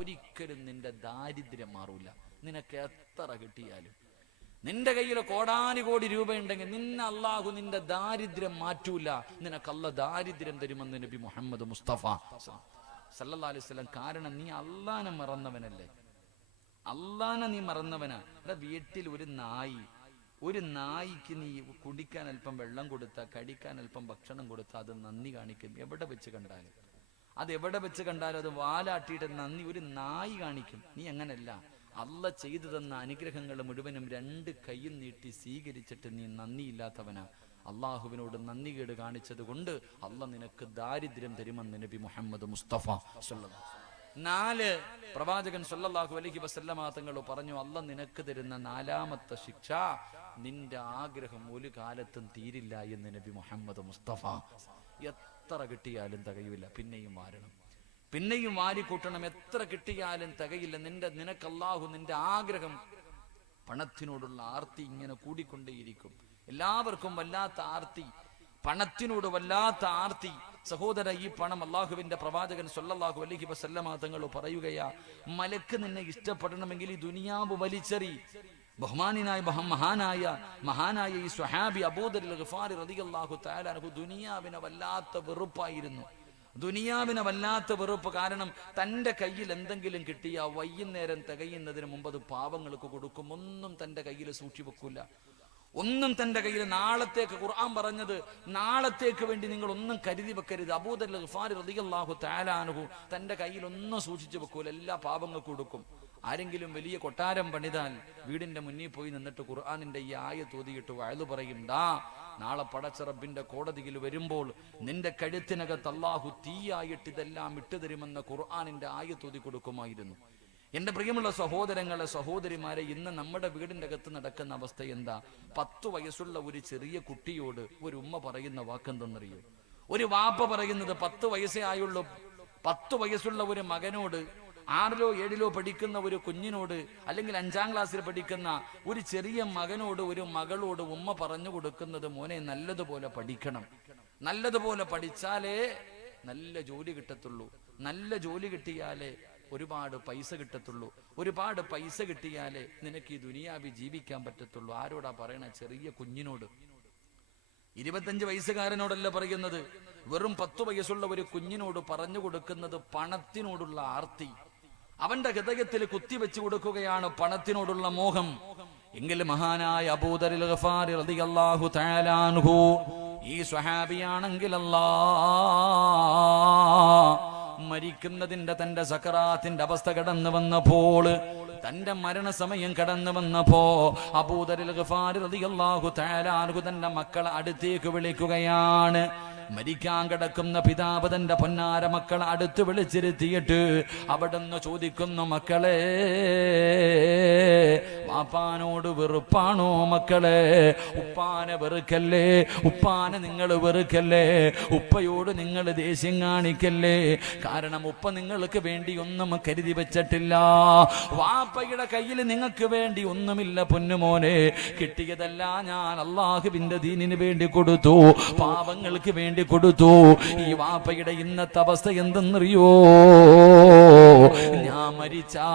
ഒരിക്കലും നിന്റെ ദാരിദ്ര്യം മാറൂല. നിനക്ക് എത്ര കിട്ടിയാലും, നിന്റെ കയ്യിൽ കോടാനുകോടി രൂപയുണ്ടെങ്കിൽ നിന്നെ അള്ളാഹു നിന്റെ ദാരിദ്ര്യം മാറ്റൂല. നിനക്ക് അല്ലാഹ് ദാരിദ്ര്യം തരുമെന്ന് നബി മുഹമ്മദ് മുസ്തഫ സല്ലല്ലാഹു അലൈഹി വസല്ലം. കാരണം നീ അള്ളാനെ മറന്നവനല്ലേ, അള്ളാനെ നീ മറന്നവനാ. വീട്ടിൽ ഒരു നായിക്ക് നീ കുടിക്കാൻ അല്പം വെള്ളം കൊടുത്താൽ, കഴിക്കാൻ അല്പം ഭക്ഷണം കൊടുത്താൽ അത് നന്ദി കാണിക്കും. എവിടെ വെച്ച് കണ്ടാലും അത് വാലാട്ടിയിട്ട് നന്ദി ഒരു നായി കാണിക്കും. നീ അങ്ങനല്ല. അള്ള ചെയ്തു തന്ന അനുഗ്രഹങ്ങൾ മുഴുവനും രണ്ട് കൈയും നീട്ടി സ്വീകരിച്ചിട്ട് നീ നന്ദിയില്ലാത്തവനാ. അള്ളാഹുവിനോട് നന്ദികേട് കാണിച്ചത് കൊണ്ട് അള്ള നിനക്ക് ദാരിദ്ര്യം തരുമെന്ന് നബി മുഹമ്മദ് മുസ്തഫ സല്ലല്ലാഹു അലൈഹി വസല്ലം. 4 പ്രവാചകൻ സല്ലല്ലാഹു അലൈഹി വസല്ലമ തങ്ങൾ പറഞ്ഞു, അള്ള നിനക്ക് തരുന്ന 4ാമത്തെ ശിക്ഷ, നിന്റെ ആഗ്രഹം ഒരു കാലത്തും തീരില്ല എന്ന് നബി മുഹമ്മദ് മുസ്തഫ. എത്ര കിട്ടിയാലും തികയില്ല, പിന്നെയും വാരിക്കൂട്ടണം. എത്ര കിട്ടിയാലും തികയില്ല. നിനക്ക് അല്ലാഹു നിന്റെ ആഗ്രഹം, പണത്തിനോടുള്ള ആർത്തി ഇങ്ങനെ കൂടിക്കൊണ്ടേയിരിക്കും. എല്ലാവർക്കും വല്ലാത്ത ആർത്തി, പണത്തിനോട് വല്ലാത്ത ആർത്തി. സഹോദര, ഈ പണം, അള്ളാഹുവിന്റെ പ്രവാചകൻ സല്ലല്ലാഹു അലൈഹി വസല്ലമ തങ്ങൾ പറയുകയാ, മലക്ക് നിന്നെ ഇഷ്ടപ്പെടണമെങ്കിൽ ഈ ദുനിയാവ് വലിച്ചെറി. ബഹുമാനായ മഹാനായ ഈ സ്വഹാബി അബൂദർ ഗിഫാരി റളിയല്ലാഹു തആല അൻഹു ദുനിയാവിനെ വല്ലാത്ത വെറുപ്പ്. കാരണം തന്റെ കയ്യിൽ എന്തെങ്കിലും കിട്ടിയ വൈകുന്നേരം തികയുന്നതിന് മുമ്പ് അത് പാവങ്ങൾക്ക് കൊടുക്കും. ഒന്നും തന്റെ കയ്യിൽ സൂക്ഷിച്ചു വെക്കൂല. ഒന്നും തന്റെ കയ്യിൽ നാളത്തേക്ക്, ഖുർആൻ പറഞ്ഞത് നാളത്തേക്ക് വേണ്ടി നിങ്ങൾ ഒന്നും കരുതി വെക്കരുത്. അബൂദർ ഗിഫാരി റളിയല്ലാഹു തആല അൻഹു തന്റെ കയ്യിൽ ഒന്നും സൂക്ഷിച്ചു വെക്കൂല, എല്ലാ പാവങ്ങൾക്ക് കൊടുക്കും. ആരെങ്കിലും വലിയ കൊട്ടാരം പണിതാൽ വീടിന്റെ മുന്നിൽ പോയി നിന്നിട്ട് ഖുർആനിന്റെ ഈ ആയത്ത് ഓതിയിട്ട് വഅദ് പറയും, നാളെ പടച്ച റബ്ബിന്റെ കോടതിയിൽ വരുമ്പോൾ നിന്റെ കഴുത്തിനകത്ത് അല്ലാഹു തീയായിട്ട് ഇതെല്ലാം ഇട്ടുതരുമെന്ന ഖുർആനിന്റെ ആയത്ത് ഓതി കൊടുക്കുമായിരുന്നു. എന്റെ പ്രിയമുള്ള സഹോദരങ്ങളെ, സഹോദരിമാരെ, ഇന്ന് നമ്മുടെ വീടിന്റെ അകത്ത് നടക്കുന്ന അവസ്ഥ എന്താ? 10 വയസ്സുള്ള ഒരു ചെറിയ കുട്ടിയോട് ഒരു ഉമ്മ പറയുന്ന വാക്കെന്തെന്നറിയോ? ഒരു വാപ്പ പറയുന്നത് 10 വയസ്സേ ആയുള്ളൂ. 10 വയസ്സുള്ള ഒരു മകനോട്, 6ലോ 7ലോ പഠിക്കുന്ന ഒരു കുഞ്ഞിനോട്, അല്ലെങ്കിൽ 5ാം ക്ലാസ്സിൽ പഠിക്കുന്ന ഒരു ചെറിയ മകനോട്, ഒരു മകളോട് ഉമ്മ പറഞ്ഞു കൊടുക്കുന്നത്, മോനെ നല്ലതുപോലെ പഠിക്കണം, നല്ലതുപോലെ പഠിച്ചാലേ നല്ല ജോലി കിട്ടത്തുള്ളൂ, നല്ല ജോലി കിട്ടിയാലേ ഒരുപാട് പൈസ കിട്ടത്തുള്ളൂ, ഒരുപാട് പൈസ കിട്ടിയാലേ നിനക്ക് ഈ ദുനിയാവിൽ ജീവിക്കാൻ പറ്റത്തുള്ളൂ. ആരോടാ പറയണ? ചെറിയ കുഞ്ഞിനോട്. 25 വയസ്സുകാരനോടല്ല പറയുന്നത്, വെറും 10 വയസ്സുള്ള ഒരു കുഞ്ഞിനോട് പറഞ്ഞു കൊടുക്കുന്നത് പണത്തിനോടുള്ള ആർത്തി. അവന്റെ ഹൃദയത്തിൽ കുത്തിവെച്ചു കൊടുക്കുകയാണ് പണത്തിനോടുള്ള മോഹം. എങ്കിലും മഹാനായ അബൂദർ ഗിഫാരി റളിയല്ലാഹു തആല അൻഹു, ഈ സ്വഹാബിയാണെങ്കിൽ മരിക്കുന്നതിന്റെ തന്റെ സക്കറാത്തിന്റെ അവസ്ഥ കടന്നു വന്നപ്പോൾ, തന്റെ മരണസമയം കടന്നു വന്നപ്പോ അബൂദർ ഗിഫാരി റളിയല്ലാഹു തആല അൻഹു തന്റെ മക്കളെ അടുത്തേക്ക് വിളിക്കുകയാണ്. മരിക്കാൻ കിടക്കുന്ന പിതാവ് തന്റെ പൊന്നാര മക്കളെ അടുത്ത് വിളിച്ചിരുത്തിയിട്ട് അവിടുന്ന് ചോദിക്കുന്നു, മക്കളെ, വാപ്പാനോട് വെറുപ്പാണോ മക്കളെ? ഉപ്പാനെ വെറുക്കല്ലേ, ഉപ്പാനെ നിങ്ങൾ വെറുക്കല്ലേ, ഉപ്പയോട് നിങ്ങൾ ദേഷ്യം കാണിക്കല്ലേ. കാരണം ഉപ്പ നിങ്ങൾക്ക് വേണ്ടി ഒന്നും കരുതി വെച്ചിട്ടില്ല. വാപ്പയുടെ കയ്യിൽ നിങ്ങൾക്ക് വേണ്ടി ഒന്നുമില്ല പൊന്നുമോനെ. കിട്ടിയതല്ല ഞാൻ അല്ലാഹുവിന്റെ ദീനിന് വേണ്ടി കൊടുത്തു, പാവങ്ങൾക്ക് വേണ്ടി കൊടുത്തു. ഈ വാപ്പയുടെ ഇന്നത്തെ അവസ്ഥ എന്തെന്നറിയോ? ഞാൻ മരിച്ചാൽ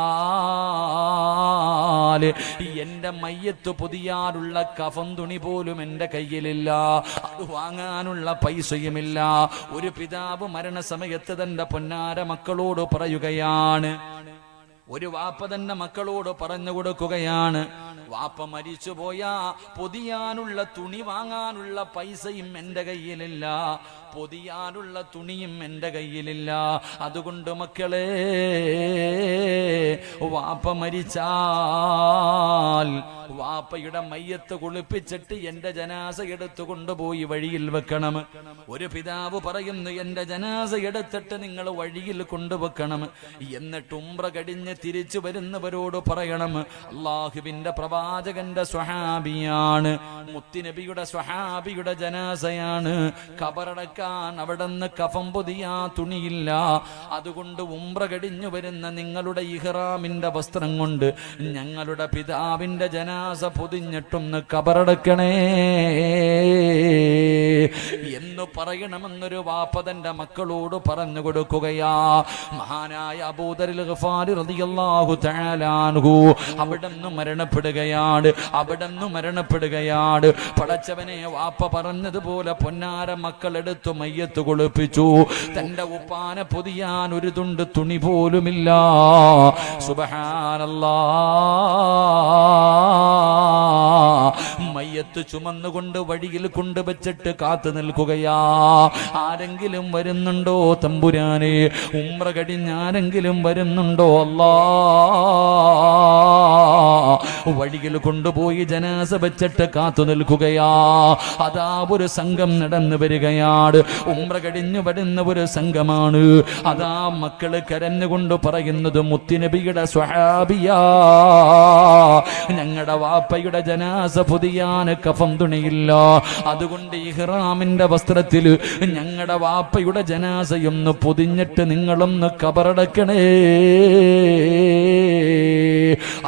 എന്റെ മയ്യത്ത് പൊതിയാനുള്ള കഫൻ തുണി പോലും എന്റെ കയ്യിലില്ല, അത് വാങ്ങാനുള്ള പൈസയുമില്ല. ഒരു പിതാവ് മരണസമയത്ത് തന്റെ പൊന്നാര മക്കളോട് പറയുകയാണ്, ഒരു വാപ്പ തന്നെ മക്കളോട് പറഞ്ഞു കൊടുക്കുകയാണ്, വാപ്പ മരിച്ചു പോയാ പൊതിയാനുള്ള തുണി വാങ്ങാനുള്ള പൈസയും എന്റെ കയ്യിലില്ല, പൊതിയാനുള്ള തുണിയും എന്റെ കയ്യിലില്ല. അതുകൊണ്ട് മക്കളെ, വാപ്പ മരിച്ചാൽ വാപ്പയുടെ മയ്യത്ത് കുളിപ്പിച്ചിട്ട് എന്റെ ജനാസ എടുത്തു കൊണ്ടുപോയി വഴിയിൽ വെക്കണം. ഒരു പിതാവ് പറയുന്നു, എന്റെ ജനാസ എടുത്തിട്ട് നിങ്ങൾ വഴിയിൽ കൊണ്ടുവെക്കണം. എന്നിട്ട് ഉംറ കഴിഞ്ഞ് തിരിച്ചു വരുന്നവരോട് പറയണം, അല്ലാഹുവിന്റെ പ്രവാചകന്റെ സ്വഹാബിയാണ്, മുത്തുനബിയുടെ സ്വഹാബിയുടെ ജനാസയാണ്, ഖബറടക്കം മറക്കാൻ അവിടുന്ന് കഫം പൊതിയാ തുണിയില്ല. അതുകൊണ്ട് ഉംറ കഴിഞ്ഞു വരുന്ന നിങ്ങളുടെ ഇഹ്റാമിന്റെ വസ്ത്രം കൊണ്ട് ഞങ്ങളുടെ പിതാവിന്റെ ജനാസ പൊതിഞ്ഞിട്ടൊന്ന് കബറടക്കണേ എന്ന് പറയണമെന്നൊരു വാപ്പ തന്റെ മക്കളോട് പറഞ്ഞു കൊടുക്കുകയാ. മഹാനായ അബൂദറിൽ ഗഫാരി റളിയല്ലാഹു തആല അൻഹു അവിടുന്ന് മരണപ്പെടുകയാണ്. പടച്ചവനെ, വാപ്പ പറഞ്ഞതുപോലെ പൊന്നാര മക്കളെടുത്തു മയ്യത്ത് കുളിപ്പിച്ചു. തന്റെ ഉപ്പാനെ പൊതിയാൻ ഒരു തുണ്ട് തുണി പോലുമില്ല. സുബ്ഹാനല്ലാഹ്. മയ്യത്ത് ചുമന്നുകൊണ്ട് വഴിയിൽ കൊണ്ടുവച്ചിട്ട് കാത്തു നിൽക്കുകയാ. ആരെങ്കിലും വരുന്നുണ്ടോ തമ്പുരാനെ? ഉംറ കഴിഞ്ഞാരെങ്കിലും വരുന്നുണ്ടോ അല്ലാ? വഴിയിൽ കൊണ്ടുപോയി ജനാസ വെച്ചിട്ട് കാത്തു നിൽക്കുകയാ. അതാ ഒരു സംഘം നടന്നു വരികയാണ്. ഉംറ കഴിഞ്ഞു വരുന്ന ഒരു സംഘമാണ്. അതാ മക്കള് കരഞ്ഞുകൊണ്ട് പറയുന്നത്, മുത്തുനബിയുടെ സ്വഹാബിയാ, ഞങ്ങളുടെ വാപ്പയുടെ ജനാസ പൊതിയാൻ കഫം തുണിയില്ല. അതുകൊണ്ട് ഇഹ്റാമിന്റെ വസ്ത്രത്തിൽ ഞങ്ങളുടെ വാപ്പയുടെ ജനാസയൊന്ന് പൊതിഞ്ഞിട്ട് നിങ്ങളൊന്ന് കബറടക്കണേ.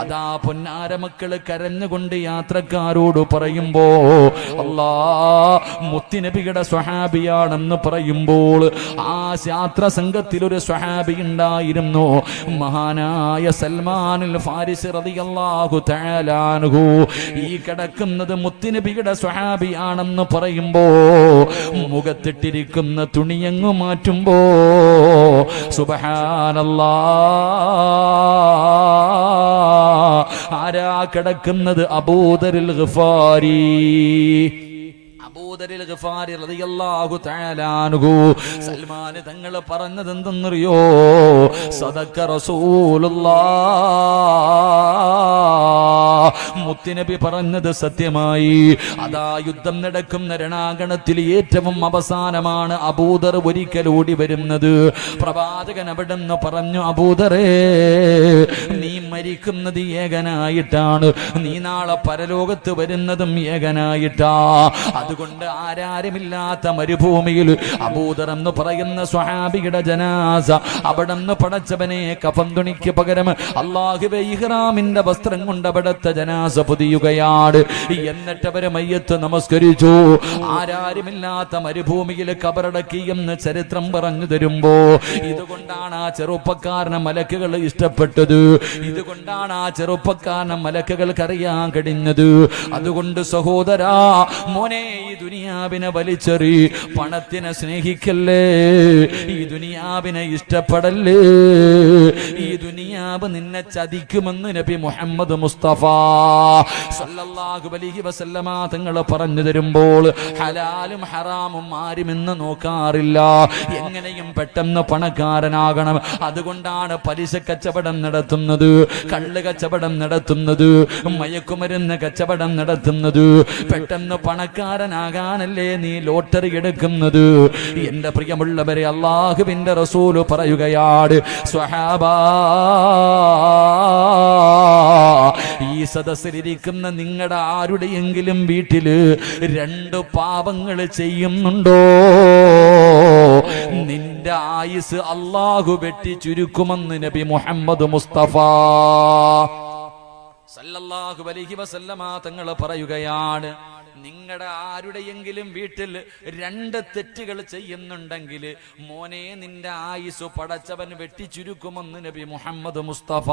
അതാ പൊന്നാര മക്കള് കരഞ്ഞുകൊണ്ട് യാത്രക്കാരോട് പറയുമ്പോ, അല്ലാ, മുത്തുനബിയുടെ സ്വഹാബിയാണെന്ന് പറയുമ്പോൾ ആ യാത്ര സംഘത്തിൽ ഒരു സ്വഹാബി ഉണ്ടായിരുന്നു, മഹാനായ സൽമാനുൽ ഫാരിസി റളിയല്ലാഹു തആല അൻഹു. ഈ കിടക്കുന്നത് മുത്തുനബിയുടെ സ്വഹാബിയാണെന്ന് പറയുമ്പോ മുഖത്തിട്ടിരിക്കുന്ന തുണിയങ്ങു മാറ്റുമ്പോ സുബ്ഹാനല്ലാഹ്, ആരാ കിടക്കുന്നത്? അബൂദറിൽ ഗഫാരി. അബൂദറിൽ ഗഫാരി റളിയല്ലാഹു തആല അൻഹു. സൽമാൻ തങ്ങൾ പറഞ്ഞത് എന്തെന്നറിയോ? സദഖ റസൂലുള്ളാഹ്, മുത്തുനബി പറഞ്ഞത് സത്യമായി. അതാ യുദ്ധം നടക്കുന്ന രണാങ്കണത്തിൽ ഏറ്റവും അവസാനമാണ് അബൂദർ ഒരിക്കൽ ഓടി വരുന്നത്. പ്രവാചകൻ അവിടെന്ന് പറഞ്ഞു, അബൂദറേ, നീ മരിക്കുന്നത് ഏകനായിട്ടാണ്, നീ നാളെ പരലോകത്ത് വരുന്നതും ഏകനായിട്ടാ. അതുകൊണ്ട് ആരാരുമില്ലാത്ത മരുഭൂമിയിൽ അബൂദർ എന്ന് പറയുന്ന സ്വഹാബിയുടെ ജനാസ അവിടെന്ന് പടച്ചവനെ കഫൻ തുണിക്ക് പകരം അല്ലാഹുവേ ഇഹ്റാമിന്റെ വസ്ത്രം കൊണ്ട് അവിടുത്തെ ജനാസ പൊതിയുകയാണ്. എന്നിട്ട് അവരെ മയ്യത്ത് നമസ്കരിച്ചു. ആരാരുമില്ലാത്ത മരുഭൂമിയിൽ കബറടക്കി എന്ന് ചരിത്രം പറഞ്ഞു തരുമ്പോ ഇതുകൊണ്ടാണ് ആ ചെറുപ്പക്കാരനെ മലക്കുകൾ ഇഷ്ടപ്പെട്ടത്. ഇതുകൊണ്ടാണ് ആ ചെറുപ്പക്കാരനെ മലക്കുകൾക്ക് അറിയാൻ കഴിഞ്ഞത്. അതുകൊണ്ട് സഹോദരാ, മോനെ, ഈ ദുനിയാവിനെ വലിച്ചെറി, പണത്തിനെ സ്നേഹിക്കല്ലേ, ഈ ദുനിയാവിനെ ഇഷ്ടപ്പെടല്ലേ. ഈ ദുനിയാവ് നിന്നെ ചതിക്കുമെന്ന് നബി മുഹമ്മദ് മുസ്തഫ സല്ലല്ലാഹു അലൈഹി വസല്ലമ തങ്ങൾ പറഞ്ഞു തരുമ്പോൾ ഹലാലും ഹറാമും ആരും ഇന്ന് നോക്കാറില്ല. എങ്ങനെയും പെട്ടെന്ന് പണക്കാരനാകണം. അതുകൊണ്ടാണ് പലിശ കച്ചവടം നടത്തുന്നത്, കള്ള് കച്ചവടം നടത്തുന്നത്, മയക്കുമരുന്ന് കച്ചവടം നടത്തുന്നത്. പെട്ടെന്ന് പണക്കാരനാകാനല്ലേ നീ ലോട്ടറി എടുക്കുന്നത്. എന്റെ പ്രിയമുള്ളവരെ, അല്ലാഹുവിന്റെ റസൂല് പറയുകയാണ്, സ്വഹാബാ, ഈ സദസ്സിലിരിക്കുന്ന നിങ്ങളുടെ ആരുടെയെങ്കിലും വീട്ടില് രണ്ട് പാപങ്ങൾ ചെയ്യുന്നുണ്ടോ? നിന്റെ ആയുസ് അല്ലാഹു വെട്ടി ചുരുക്കുമെന്ന് നബി മുഹമ്മദ് മുസ്തഫ സല്ലല്ലാഹു അലൈഹി വസല്ലമ തങ്ങൾ പറയുകയാണ്, നിങ്ങളുടെ ആരുടെയെങ്കിലും വീട്ടിൽ രണ്ട് തെറ്റുകൾ ചെയ്യുന്നുണ്ടെങ്കിൽ മോനെ, നിന്റെ ആയുസ് പടച്ചവൻ വെട്ടിച്ചുരുക്കുമെന്ന് നബി മുഹമ്മദ് മുസ്തഫ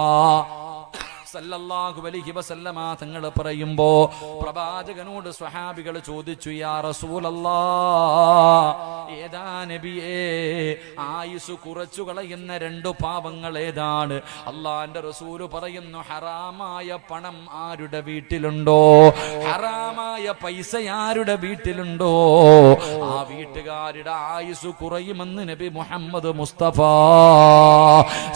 സല്ലല്ലാഹു അലൈഹി വസല്ലമ തങ്ങൾ പറയുമ്പോ പ്രവാചകനോട് സ്വഹാബികൾ ചോദിച്ചു, യാ റസൂലല്ലാഹ്, ഏതാ നബിയേ ആയുസ് കുറച്ചു കളയുന്ന രണ്ട് പാപങ്ങൾ ഏതാണ്? അള്ളാന്റെ റസൂല് പറയുന്നു, ഹറാമായ പണം ആരുടെ വീട്ടിലുണ്ടോ, ഹറാമായ പൈസ ആരുടെ വീട്ടിലുണ്ടോ, ആ വീട്ടുകാരുടെ ആയുസ് കുറയുമെന്ന് നബി മുഹമ്മദ് മുസ്തഫ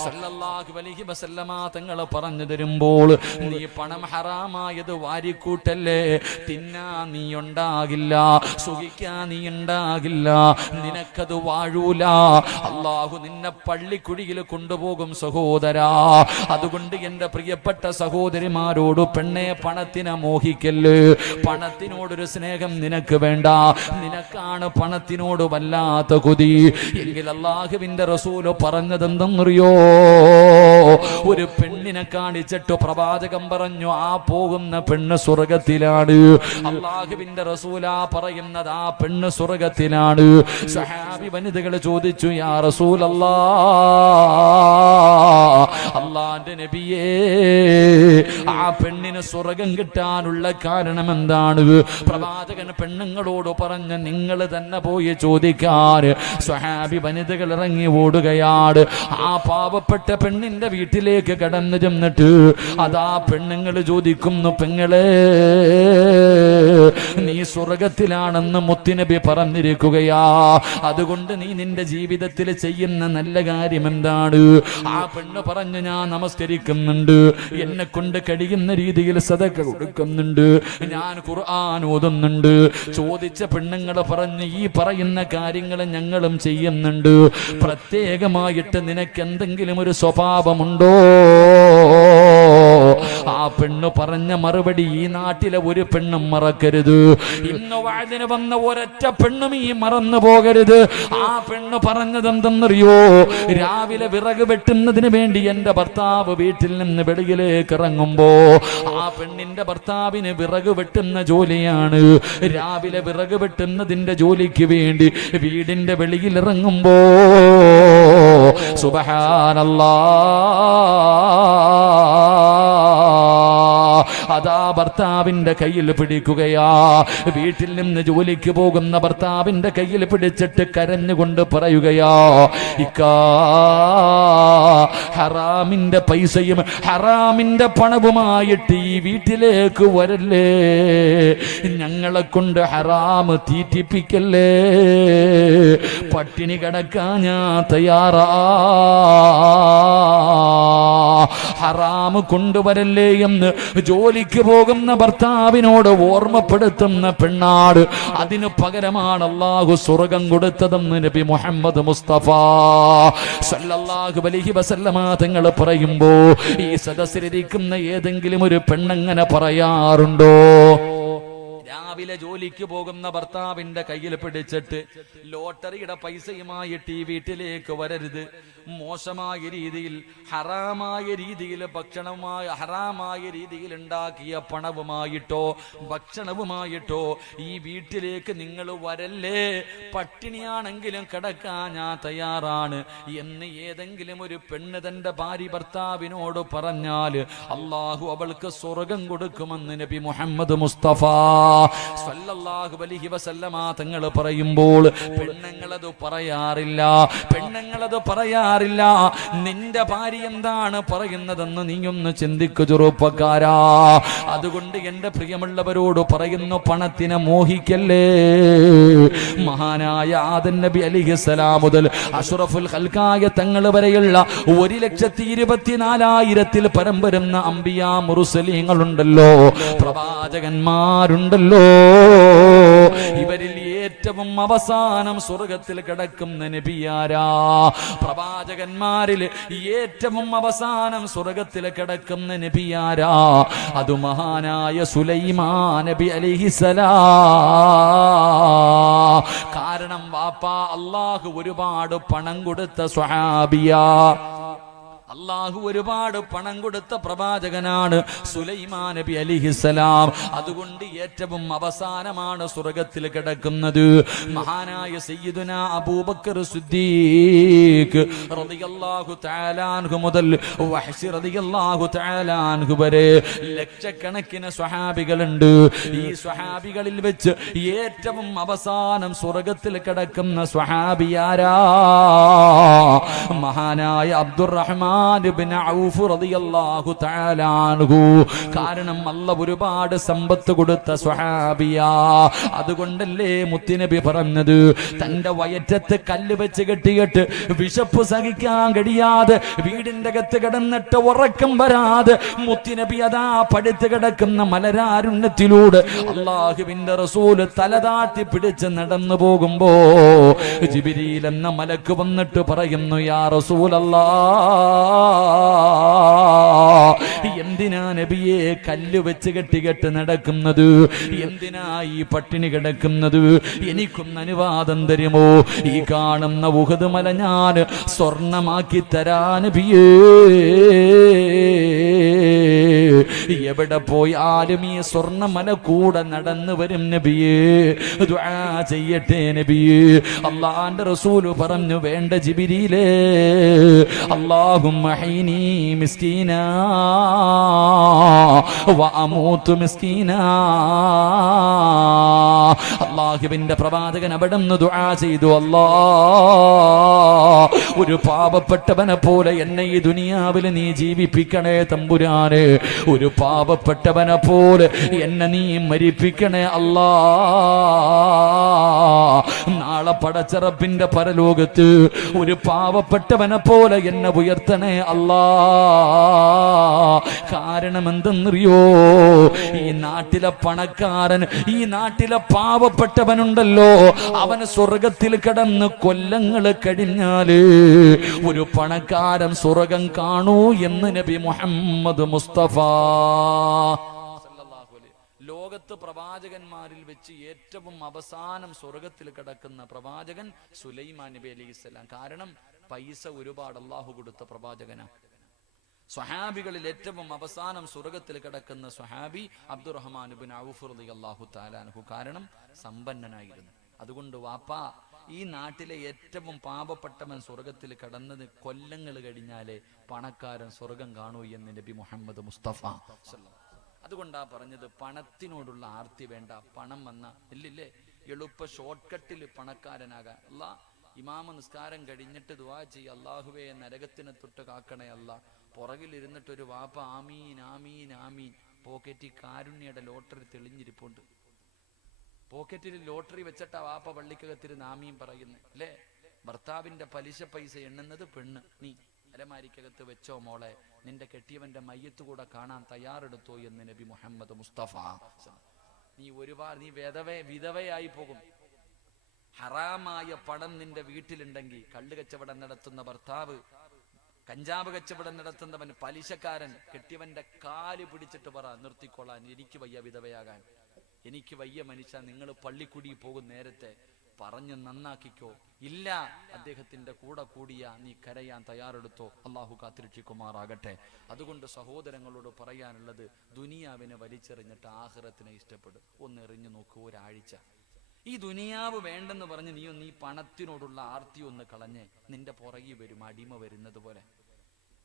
സല്ലല്ലാഹു അലൈഹി വസല്ലമ തങ്ങൾ പറഞ്ഞു തരുമ്പോ ജീവിക്കുമ്പോൾ നീ പണം ഹറാമായത് വാരിക്കൂട്ടല്ലേ. തിന്നാ നീ ഉണ്ടാകില്ല, സുഖിക്കാൻ നീ ഉണ്ടാകില്ല, നിനക്കത് വാഴൂല. അള്ളാഹു നിന്നെ പള്ളിക്കുഴിയിൽ കൊണ്ടുപോകും സഹോദരാ. അതുകൊണ്ട് എൻ്റെ പ്രിയപ്പെട്ട സഹോദരിമാരോട്, പെണ്ണെ പണത്തിനെ മോഹിക്കല്ല്. പണത്തിനോടൊരു സ്നേഹം നിനക്ക് വേണ്ട, നിനക്കാണ് പണത്തിനോട് വല്ലാത്ത കൊതി എങ്കിൽ അല്ലാഹുവിന്റെ റസൂല് പറഞ്ഞതെന്തെന്നറിയോ? ഒരു പെണ്ണിനെ കാണിച്ചിട്ട് പ്രവാചകൻ പറഞ്ഞു, ആ പോകുന്ന പെണ്ണ് സ്വർഗത്തിലാണ്. അല്ലാഹുവിന്റെ റസൂലാ പറയുന്നത്, ആ പെണ്ണ് സ്വർഗത്തിലാണ്. സഹാബി വനിതകൾ ചോദിച്ചു, യാ റസൂലല്ലാഹ്, അല്ലാഹുവിന്റെ നബിയേ, ആ പെണ്ണിന് സ്വർഗം കിട്ടാനുള്ള കാരണം എന്താണ്? പ്രവാചകൻ പെണ്ണുങ്ങളോട് പറഞ്ഞ്, നിങ്ങൾ തന്നെ പോയി ചോദിക്കാൻ. സ്വഹാബി വനിതകൾ ഇറങ്ങി ഓടുകയാണ്. ആ പാവപ്പെട്ട പെണ്ണിന്റെ വീട്ടിലേക്ക് കടന്നു ചെന്നിട്ട് അതാ പെണ്ണുങ്ങൾ ചോദിക്കുന്നു, പെങ്ങളെ നീ സ്വർഗത്തിലാണെന്ന് മുത്തുനബി പറഞ്ഞിരിക്കുകയാ, അതുകൊണ്ട് നീ നിന്റെ ജീവിതത്തിൽ ചെയ്യുന്ന നല്ല കാര്യം എന്താണ്? ആ പെണ്ണ് പറഞ്ഞു, ഞാൻ നമസ്കരിക്കുന്നുണ്ട്, എന്നെ കൊണ്ട് കഴിയുന്ന രീതിയിൽ സദഖ കൊടുക്കുന്നുണ്ട്, ഞാൻ ഖുർആൻ ഓതുന്നുണ്ട്. ചോദിച്ച പെണ്ണുങ്ങൾ പറഞ്ഞു, ഈ പറയുന്ന കാര്യങ്ങൾ ഞങ്ങളും ചെയ്യുന്നുണ്ട്, പ്രത്യേകമായിട്ട് നിനക്ക് എന്തെങ്കിലും ഒരു സ്വഭാവമുണ്ടോ? ആ പെണ്ണ് പറഞ്ഞ മറുപടി ഈ നാട്ടിലെ ഒരു പെണ്ണും മറക്കരുത്, ഇന്ന് വാഴ്തിന് വന്ന ഒരൊറ്റ പെണ്ണും ഈ മറന്നു പോകരുത്. ആ പെണ്ണ് പറഞ്ഞത് എന്തെന്നറിയോ? രാവിലെ വിറക് വെട്ടുന്നതിന് വേണ്ടി എന്റെ ഭർത്താവ് വീട്ടിൽ നിന്ന് വെളിയിലേക്ക് ഇറങ്ങുമ്പോ, ആ പെണ്ണിന്റെ ഭർത്താവിന് വിറക് വെട്ടുന്ന ജോലിയാണ്. രാവിലെ വിറക് വെട്ടുന്നതിന്റെ ജോലിക്ക് വേണ്ടി വീടിന്റെ വെളിയിൽ ഇറങ്ങുമ്പോ സുബ്ഹാനല്ലാഹ്, അതാ ഭർത്താവിന്റെ കയ്യിൽ പിടിക്കുകയാ. വീട്ടിൽ നിന്ന് ജോലിക്ക് പോകുന്ന ഭർത്താവിന്റെ കയ്യിൽ പിടിച്ചിട്ട് കരഞ്ഞുകൊണ്ട് പറയുകയാ, ഇക്കാ, ഹറാമിന്റെ പൈസയും ഹറാമിന്റെ പണവുമായിട്ട് ഈ വീട്ടിലേക്ക് വരല്ലേ, ഞങ്ങളെ കൊണ്ട് ഹറാമ് തീറ്റിപ്പിക്കല്ലേ, പട്ടിണി കിടക്കാൻ ഞാൻ തയ്യാറാ, ഹറാമ് കൊണ്ടുവരല്ലേ എന്ന് ജോലിക്ക് പോകുന്ന ഭർത്താവിനോട് ഓർമ്മപ്പെടുത്തുന്ന പെണ്ണാട്. അതിനു പകരമാണ് അല്ലാഹു സ്വർഗം കൊടുത്തതെന്ന് നബി മുഹമ്മദ് മുസ്തഫ സല്ലല്ലാഹു അലൈഹി വസല്ലമ തങ്ങൾ പറയുമ്പോ, ഈ സദസ്സിലിരിക്കുന്ന ഏതെങ്കിലും ഒരു പെണ്ണങ്ങനെ പറയാറുണ്ടോ? രാവിലെ ജോലിക്ക് പോകുന്ന ഭർത്താവിന്റെ കയ്യിൽ പിടിച്ചിട്ട്, ലോട്ടറിയുടെ പൈസയുമായിട്ട് ഈ വീട്ടിലേക്ക് വരരുത്, മോശമായ രീതിയിൽ ഹറാമായ രീതിയിൽ ഭക്ഷണവുമായി, ഹറാമായ രീതിയിൽ ഉണ്ടാക്കിയ പണവുമായിട്ടോ ഭക്ഷണവുമായിട്ടോ ഈ വീട്ടിലേക്ക് നിങ്ങൾ വരല്ലേ, പട്ടിണിയാണെങ്കിലും കിടക്കാൻ ഞാൻ തയ്യാറാണ് എന്ന് ഏതെങ്കിലും ഒരു പെണ്ണ് തന്റെ ഭാര്യ ഭർത്താവിനോട് പറഞ്ഞാൽ അള്ളാഹു അവൾക്ക് സ്വർഗം കൊടുക്കുമെന്ന് നബി മുഹമ്മദ് മുസ്തഫ സല്ലല്ലാഹു അലൈഹി വസല്ലമ തങ്ങൾ പറയുമ്പോൾ പെണ്ണുങ്ങളത് പറയാറില്ല, പെണ്ണുങ്ങളത് പറയാറില്ല. നിന്റെ ഭാര്യ എന്താണ് പറയുന്നതെന്ന് നീ ഒന്ന് ചിന്തിക്കു ചെറുപ്പക്കാരാ. അതുകൊണ്ട് എന്റെ പ്രിയമുള്ളവരോട് പറയുന്നു, പണത്തിനെ മോഹിക്കല്ലേ. മഹാനായ ആദം നബി അലൈഹിസ്സലാം മുതൽ അഷ്റഫുൽ ഖൽഖായ തങ്ങൾ വരെയുള്ള 1,24,000 പരം വരുന്ന അംബിയാ മുർസലീങ്ങളുണ്ടല്ലോ, പ്രവാചകന്മാരുണ്ടല്ലോ, ഇവരിൽ ഏറ്റവും അവസാനം സ്വർഗത്തിൽ കിടക്കുന്ന നബിയാരാ? പ്രവാചകന്മാരിൽ ഏറ്റവും അവസാനം സ്വർഗത്തിൽ കിടക്കുന്ന നബിയാരാ? അത് മഹാനായ സുലൈമാൻ നബി അലൈഹിസ്സലാം. കാരണം വാപ്പാ അല്ലാഹു ഒരുപാട് പണം കൊടുത്ത സ്വഹാബിയാ, അല്ലാഹു ഒരുപാട് പണം കൊടുത്ത പ്രവാചകനാണ് സുലൈമാൻ നബി അലൈഹിസ്സലാം. അതുകൊണ്ട് ഏറ്റവും അവസാനമാണ് സ്വർഗത്തിൽ കിടക്കുന്നത്. മഹാനായ സയ്യിദുനാ അബൂബക്കർ സിദ്ദീഖ് റളിയല്ലാഹു തആല അൻഹു മുതൽ വഹ്ശി റളിയല്ലാഹു തആല അൻഹു വരെ ലക്ഷക്കണക്കിന് സ്വഹാബികളുണ്ട്. ഈ സ്വഹാബികളിൽ വെച്ച് ഏറ്റവും അവസാനം സ്വർഗത്തിൽ കിടക്കുന്ന സ്വഹാബിയാരാ? മഹാനായ അബ്ദുറഹ്മാൻ അബ്ദുറഹ്മാൻ ഇബ്നു ഔഫ് റളിയല്ലാഹു തആല അൻഹു. കാരണം അല്ലാഹ് ഒരുപാട് സമ്പത്ത് കൊടുത്ത സ്വഹാബിയാ. അതുകൊണ്ടല്ലേ മുത്തുനബി പറഞ്ഞത്, തന്റെ വയറ്റത്ത് കല്ല് വെച്ച് കെട്ടിയിട്ട് വിശപ്പ് സഹിക്കാൻ കഴിയാതെ വീടിന്റെ അകത്ത് കിടന്നിട്ട് ഉറക്കം വരാതെ മുത്തുനബി അതാ പടുത്ത് കിടക്കുന്ന മലരാരുണ്യത്തിലൂടെ അല്ലാഹുവിന്റെ റസൂല് തലതാട്ടി പിടിച്ച് നടന്നു പോകുമ്പോ ജിബ്രീൽ എന്ന മലക്ക് വന്നിട്ട് പറയുന്നു, യാ റസൂലല്ലാഹ്, എന്തിനാ നബിയെ കല്ല് വെച്ച് കെട്ടികെട്ട് നടക്കുന്നത്? എന്തിനാ ഈ പട്ടിണി കിടക്കുന്നത്? എനിക്കൊന്ന് അനുവാദം തരുമോ? ഈ കാണുന്ന ഉഹദ് മല ഞാൻ സ്വർണമാക്കി തരാ നബിയേ. എവിടെ പോയാലും ഈ സ്വർണ്ണമല കൂടെ നടന്നു വരും നബിയേ. ദുആ ചെയ്യട്ടെ നബിയേ. അല്ലാഹുവിന്റെ റസൂൽ പറഞ്ഞു, വേണ്ട ജിബ്രീലേ, അല്ലാഹുമ്മ ഹീനി മിസ്കീനാ വ അമൂതു മിസ്കീനാ. അല്ലാഹുവിന്റെ പ്രവാചകൻ അവിടെ നിന്ന് ദുആ ചെയ്തു, അല്ലാഹ്, ഒരു പാപപ്പെട്ടവനെ പോലെ എന്നെ ഈ ദുനിയാവിൽ നീ ജീവിപ്പിക്കണേ തമ്പുരാനെ. ഒരു പാപപ്പെട്ടവനെ പോലെ എന്നെ നീ മരിപ്പിക്കണേ അല്ലാ. നാളെ പടച്ചറപ്പിന്റെ പരലോകത്ത് ഒരു പാവപ്പെട്ടവനെ പോലെ എന്നെ ഉയർത്തണേ അല്ലാ. കാരണം എന്തെന്നറിയോ? ഈ നാട്ടിലെ പണക്കാരൻ, ഈ നാട്ടിലെ പാവപ്പെട്ടവനുണ്ടല്ലോ, അവന് സ്വർഗത്തിൽ കിടന്ന് കൊല്ലങ്ങൾ കഴിഞ്ഞാല് ഒരു പണക്കാരൻ സ്വർഗം കാണൂ എന്ന് നബി മുഹമ്മദ് മുസ്തഫ. ലോകത്ത് പ്രവാചകന്മാരിൽ വെച്ച് ഏറ്റവും അവസാനം സ്വർഗത്തിൽ കിടക്കുന്ന പ്രവാചകൻ സുലൈമാൻ നബി അലൈഹിസ്സലാം. കാരണം പൈസ ഒരുപാട് അള്ളാഹു കൊടുത്ത പ്രവാചകനാണ്. സ്വഹാബികളിൽ ഏറ്റവും അവസാനം സ്വർഗത്തിൽ കിടക്കുന്ന സ്വഹാബി അബ്ദുറഹ്മാൻ ഇബ്നു ഔഫ് റളിയല്ലാഹു തആല അൻഹു. കാരണം സമ്പന്നനായിരുന്നു. അതുകൊണ്ട് വാപ്പാ, ഈ നാട്ടിലെ ഏറ്റവും പാപപ്പെട്ടവൻ സ്വർഗത്തിൽ കടന്നത് കൊല്ലങ്ങൾ കഴിഞ്ഞാലേ പണക്കാരൻ സ്വർഗം കാണൂ എന്ന് നബി മുഹമ്മദ് മുസ്തഫ. അതുകൊണ്ടാ പറഞ്ഞത്, പണത്തിനോടുള്ള ആർത്തി വേണ്ട. പണം വന്ന ഇല്ലില്ലേ എളുപ്പ ഷോർട്ട് കട്ടിൽ പണക്കാരനാകാൻ. അല്ലാഹ്, ഇമാമ നിസ്കാരം കഴിഞ്ഞിട്ട് ദുആ ചെയ്യ, അല്ലാഹുവേ നരകത്തിനെ തൊട്ട് കാക്കണേ അല്ലാ. പുറകിലിരുന്നിട്ട് ഒരു വാപ്പ ആമീൻ ആമീൻ ആമീൻ. പോക്കറ്റിൽ കാരുണ്യയുടെ ലോട്ടറി തെളിഞ്ഞിരിപ്പുണ്ട്. പോക്കറ്റിൽ ലോട്ടറി വെച്ചിട്ടാ വാപ്പ പള്ളിക്കകത്തിരുന്ന് ആമീൻ പറയുന്നത് അല്ലേ? ഭർത്താവിന്റെ പലിശ പൈസ എണ്ണുന്നത് പെണ്ണ്. നീ അലമാരിക്കകത്ത് വെച്ചോ മോളെ, നിന്റെ കെട്ടിയവന്റെ മയ്യത്ത് കൂടെ കാണാൻ തയ്യാറെടുത്തോ എന്ന് നബി മുഹമ്മദ് മുസ്തഫ. നീ വിധവയായി പോകും. ഹറാമായ പണം നിന്റെ വീട്ടിലുണ്ടെങ്കിൽ, കള്ള് കച്ചവടം നടത്തുന്ന ഭർത്താവ്, കഞ്ചാവ് കച്ചവടം നടത്തുന്നവൻ, പലിശക്കാരൻ, കെട്ടിയവന്റെ കാല് പിടിച്ചിട്ട് പറ, നിർത്തിക്കൊള്ളാൻ, എനിക്ക് വയ്യ വിധവയാകാൻ, എനിക്ക് വയ്യ മനുഷ്യ, നിങ്ങൾ പള്ളിക്കുടി പോകും നേരത്തെ പറഞ്ഞു നന്നാക്കിക്കോ. ഇല്ല, അദ്ദേഹത്തിന്റെ കൂടെ കൂടിയ നീ കരയാൻ തയ്യാറെടുത്തോ. അള്ളാഹു കാത്തിരക്ഷിക്കുമാറാകട്ടെ. അതുകൊണ്ട് സഹോദരങ്ങളോട് പറയാനുള്ളത്, ദുനിയാവിനെ വലിച്ചെറിഞ്ഞിട്ട് ആഖിറത്തിനെ ഇഷ്ടപ്പെടും. ഒന്ന് എറിഞ്ഞു നോക്കൂ ഒരാഴ്ച. ഈ ദുനിയാവ് വേണ്ടെന്ന് പറഞ്ഞ് നീ പണത്തിനോടുള്ള ആർത്തി ഒന്ന് കളഞ്ഞ് നിന്റെ പുറകെ വരും അടിമ വരുന്നത് പോലെ.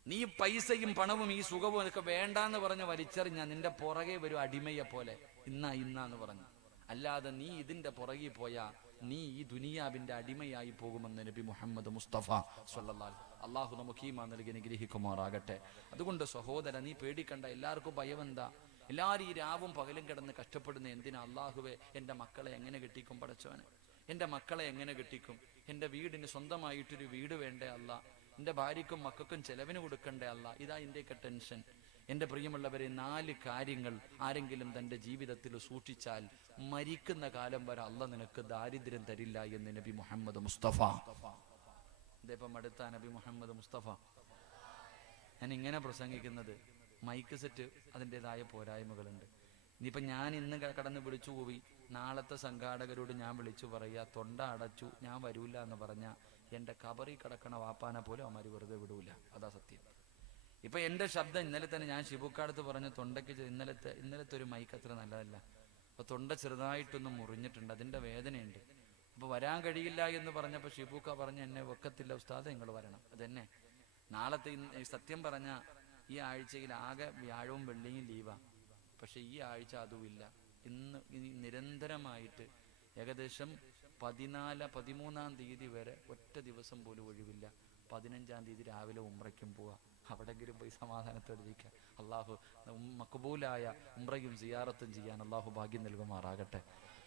നീ പൈസയും പണവും ഈ സുഖവും ഒക്കെ വേണ്ടാന്ന് പറഞ്ഞ് വലിച്ചെറിഞ്ഞ നിന്റെ പുറകെ വരും അടിമയെ പോലെ. ഇന്നാന്ന് പറഞ്ഞു. അല്ലാതെ നീ ഇതിന്റെ പുറകെ പോയാ നീ ഈ ദുനിയാവിന്റെ അടിമയായി പോകുമെന്ന് നബി മുഹമ്മദ് മുസ്തഫ സ്വല്ലല്ലാഹു അലൈഹി വസല്ലം. അള്ളാഹു നമുക്ക് ഈമാൻ നൽകി അനുഗ്രഹിക്കുമാറാകട്ടെ. അതുകൊണ്ട് സഹോദര, നീ പേടിക്കണ്ട. എല്ലാവർക്കും ഭയം എന്താ? എല്ലാവരും ഈ രാവും പകലും കിടന്ന് കഷ്ടപ്പെടുന്ന എന്തിനാ? അള്ളാഹുവേ, എൻ്റെ മക്കളെ എങ്ങനെ കെട്ടിക്കും പടച്ചവനെ? എൻ്റെ മക്കളെ എങ്ങനെ കെട്ടിക്കും? എൻ്റെ വീടിന് സ്വന്തമായിട്ടൊരു വീട് വേണ്ടേ അല്ല? എൻ്റെ ഭാര്യക്കും മക്കൾക്കും ചെലവിന് കൊടുക്കണ്ടേ അല്ല? ഇതാ ഇന്ത്യക്ക് ടെൻഷൻ. എൻ്റെ പ്രിയമുള്ളവരെ, 4 കാര്യങ്ങൾ ആരെങ്കിലും തൻ്റെ ജീവിതത്തിൽ സൂക്ഷിച്ചാൽ മരിക്കുന്ന കാലം വരെ അള്ളാഹ് നിനക്ക് ദാരിദ്ര്യം തരില്ല എന്ന് നബി മുഹമ്മദ് മുസ്തഫ. ഇതേപ്പം അടുത്ത നബി മുഹമ്മദ് മുസ്തഫ. ഞാൻ ഇങ്ങനെ പ്രസംഗിക്കുന്നത്, മൈക്ക് സെറ്റ് അതിൻ്റെതായ പോരായ്മകളുണ്ട്. ഇനിയിപ്പം ഞാൻ ഇന്ന് കടന്ന് വിളിച്ചു പോയി, നാളത്തെ സംഘാടകരോട് ഞാൻ വിളിച്ചു പറയാ തൊണ്ട അടച്ചു ഞാൻ വരൂല എന്ന് പറഞ്ഞാൽ എൻ്റെ കബറി കിടക്കണ വാപ്പാനെ പോലും അവന്മാർ വെറുതെ വിടൂല. അതാ സത്യം. ഇപ്പൊ എൻ്റെ ശബ്ദം ഇന്നലെ തന്നെ ഞാൻ ഷിബുക്കാടത്ത് പറഞ്ഞ തൊണ്ടയ്ക്ക് ഇന്നലത്തെ ഒരു മൈക്ക് അത്ര നല്ലതല്ല. അപ്പൊ തൊണ്ട ചെറുതായിട്ടൊന്നും മുറിഞ്ഞിട്ടുണ്ട്, അതിൻ്റെ വേദനയുണ്ട്. അപ്പൊ വരാൻ കഴിയില്ല എന്ന് പറഞ്ഞപ്പോൾ ഷിബുക്ക പറഞ്ഞ എന്നെ വെക്കത്തില്ല ഉസ്താദ്, നിങ്ങൾ വരണം. അതെന്നെ നാളത്തെ സത്യം പറഞ്ഞ ഈ ആഴ്ചയിൽ ആകെ വ്യാഴവും വെള്ളിയും ലീവാ. പക്ഷെ ഈ ആഴ്ച അതുമില്ല. ഇന്ന് നിരന്തരമായിട്ട് ഏകദേശം 13-ാം തീയതി വരെ ഒറ്റ ദിവസം പോലും ഒഴിവില്ല. 15-ാം തീയതി രാവിലെ ഉംറയ്ക്കും പോവാ. അവിടെങ്കിലും പോയി സമാധാനത്തോടിരിക്കുക. അള്ളാഹു മക്ബൂലായ ഉംറയും സിയാറത്തും ചെയ്യാൻ അള്ളാഹു ഭാഗ്യം നൽകുമാറാകട്ടെ.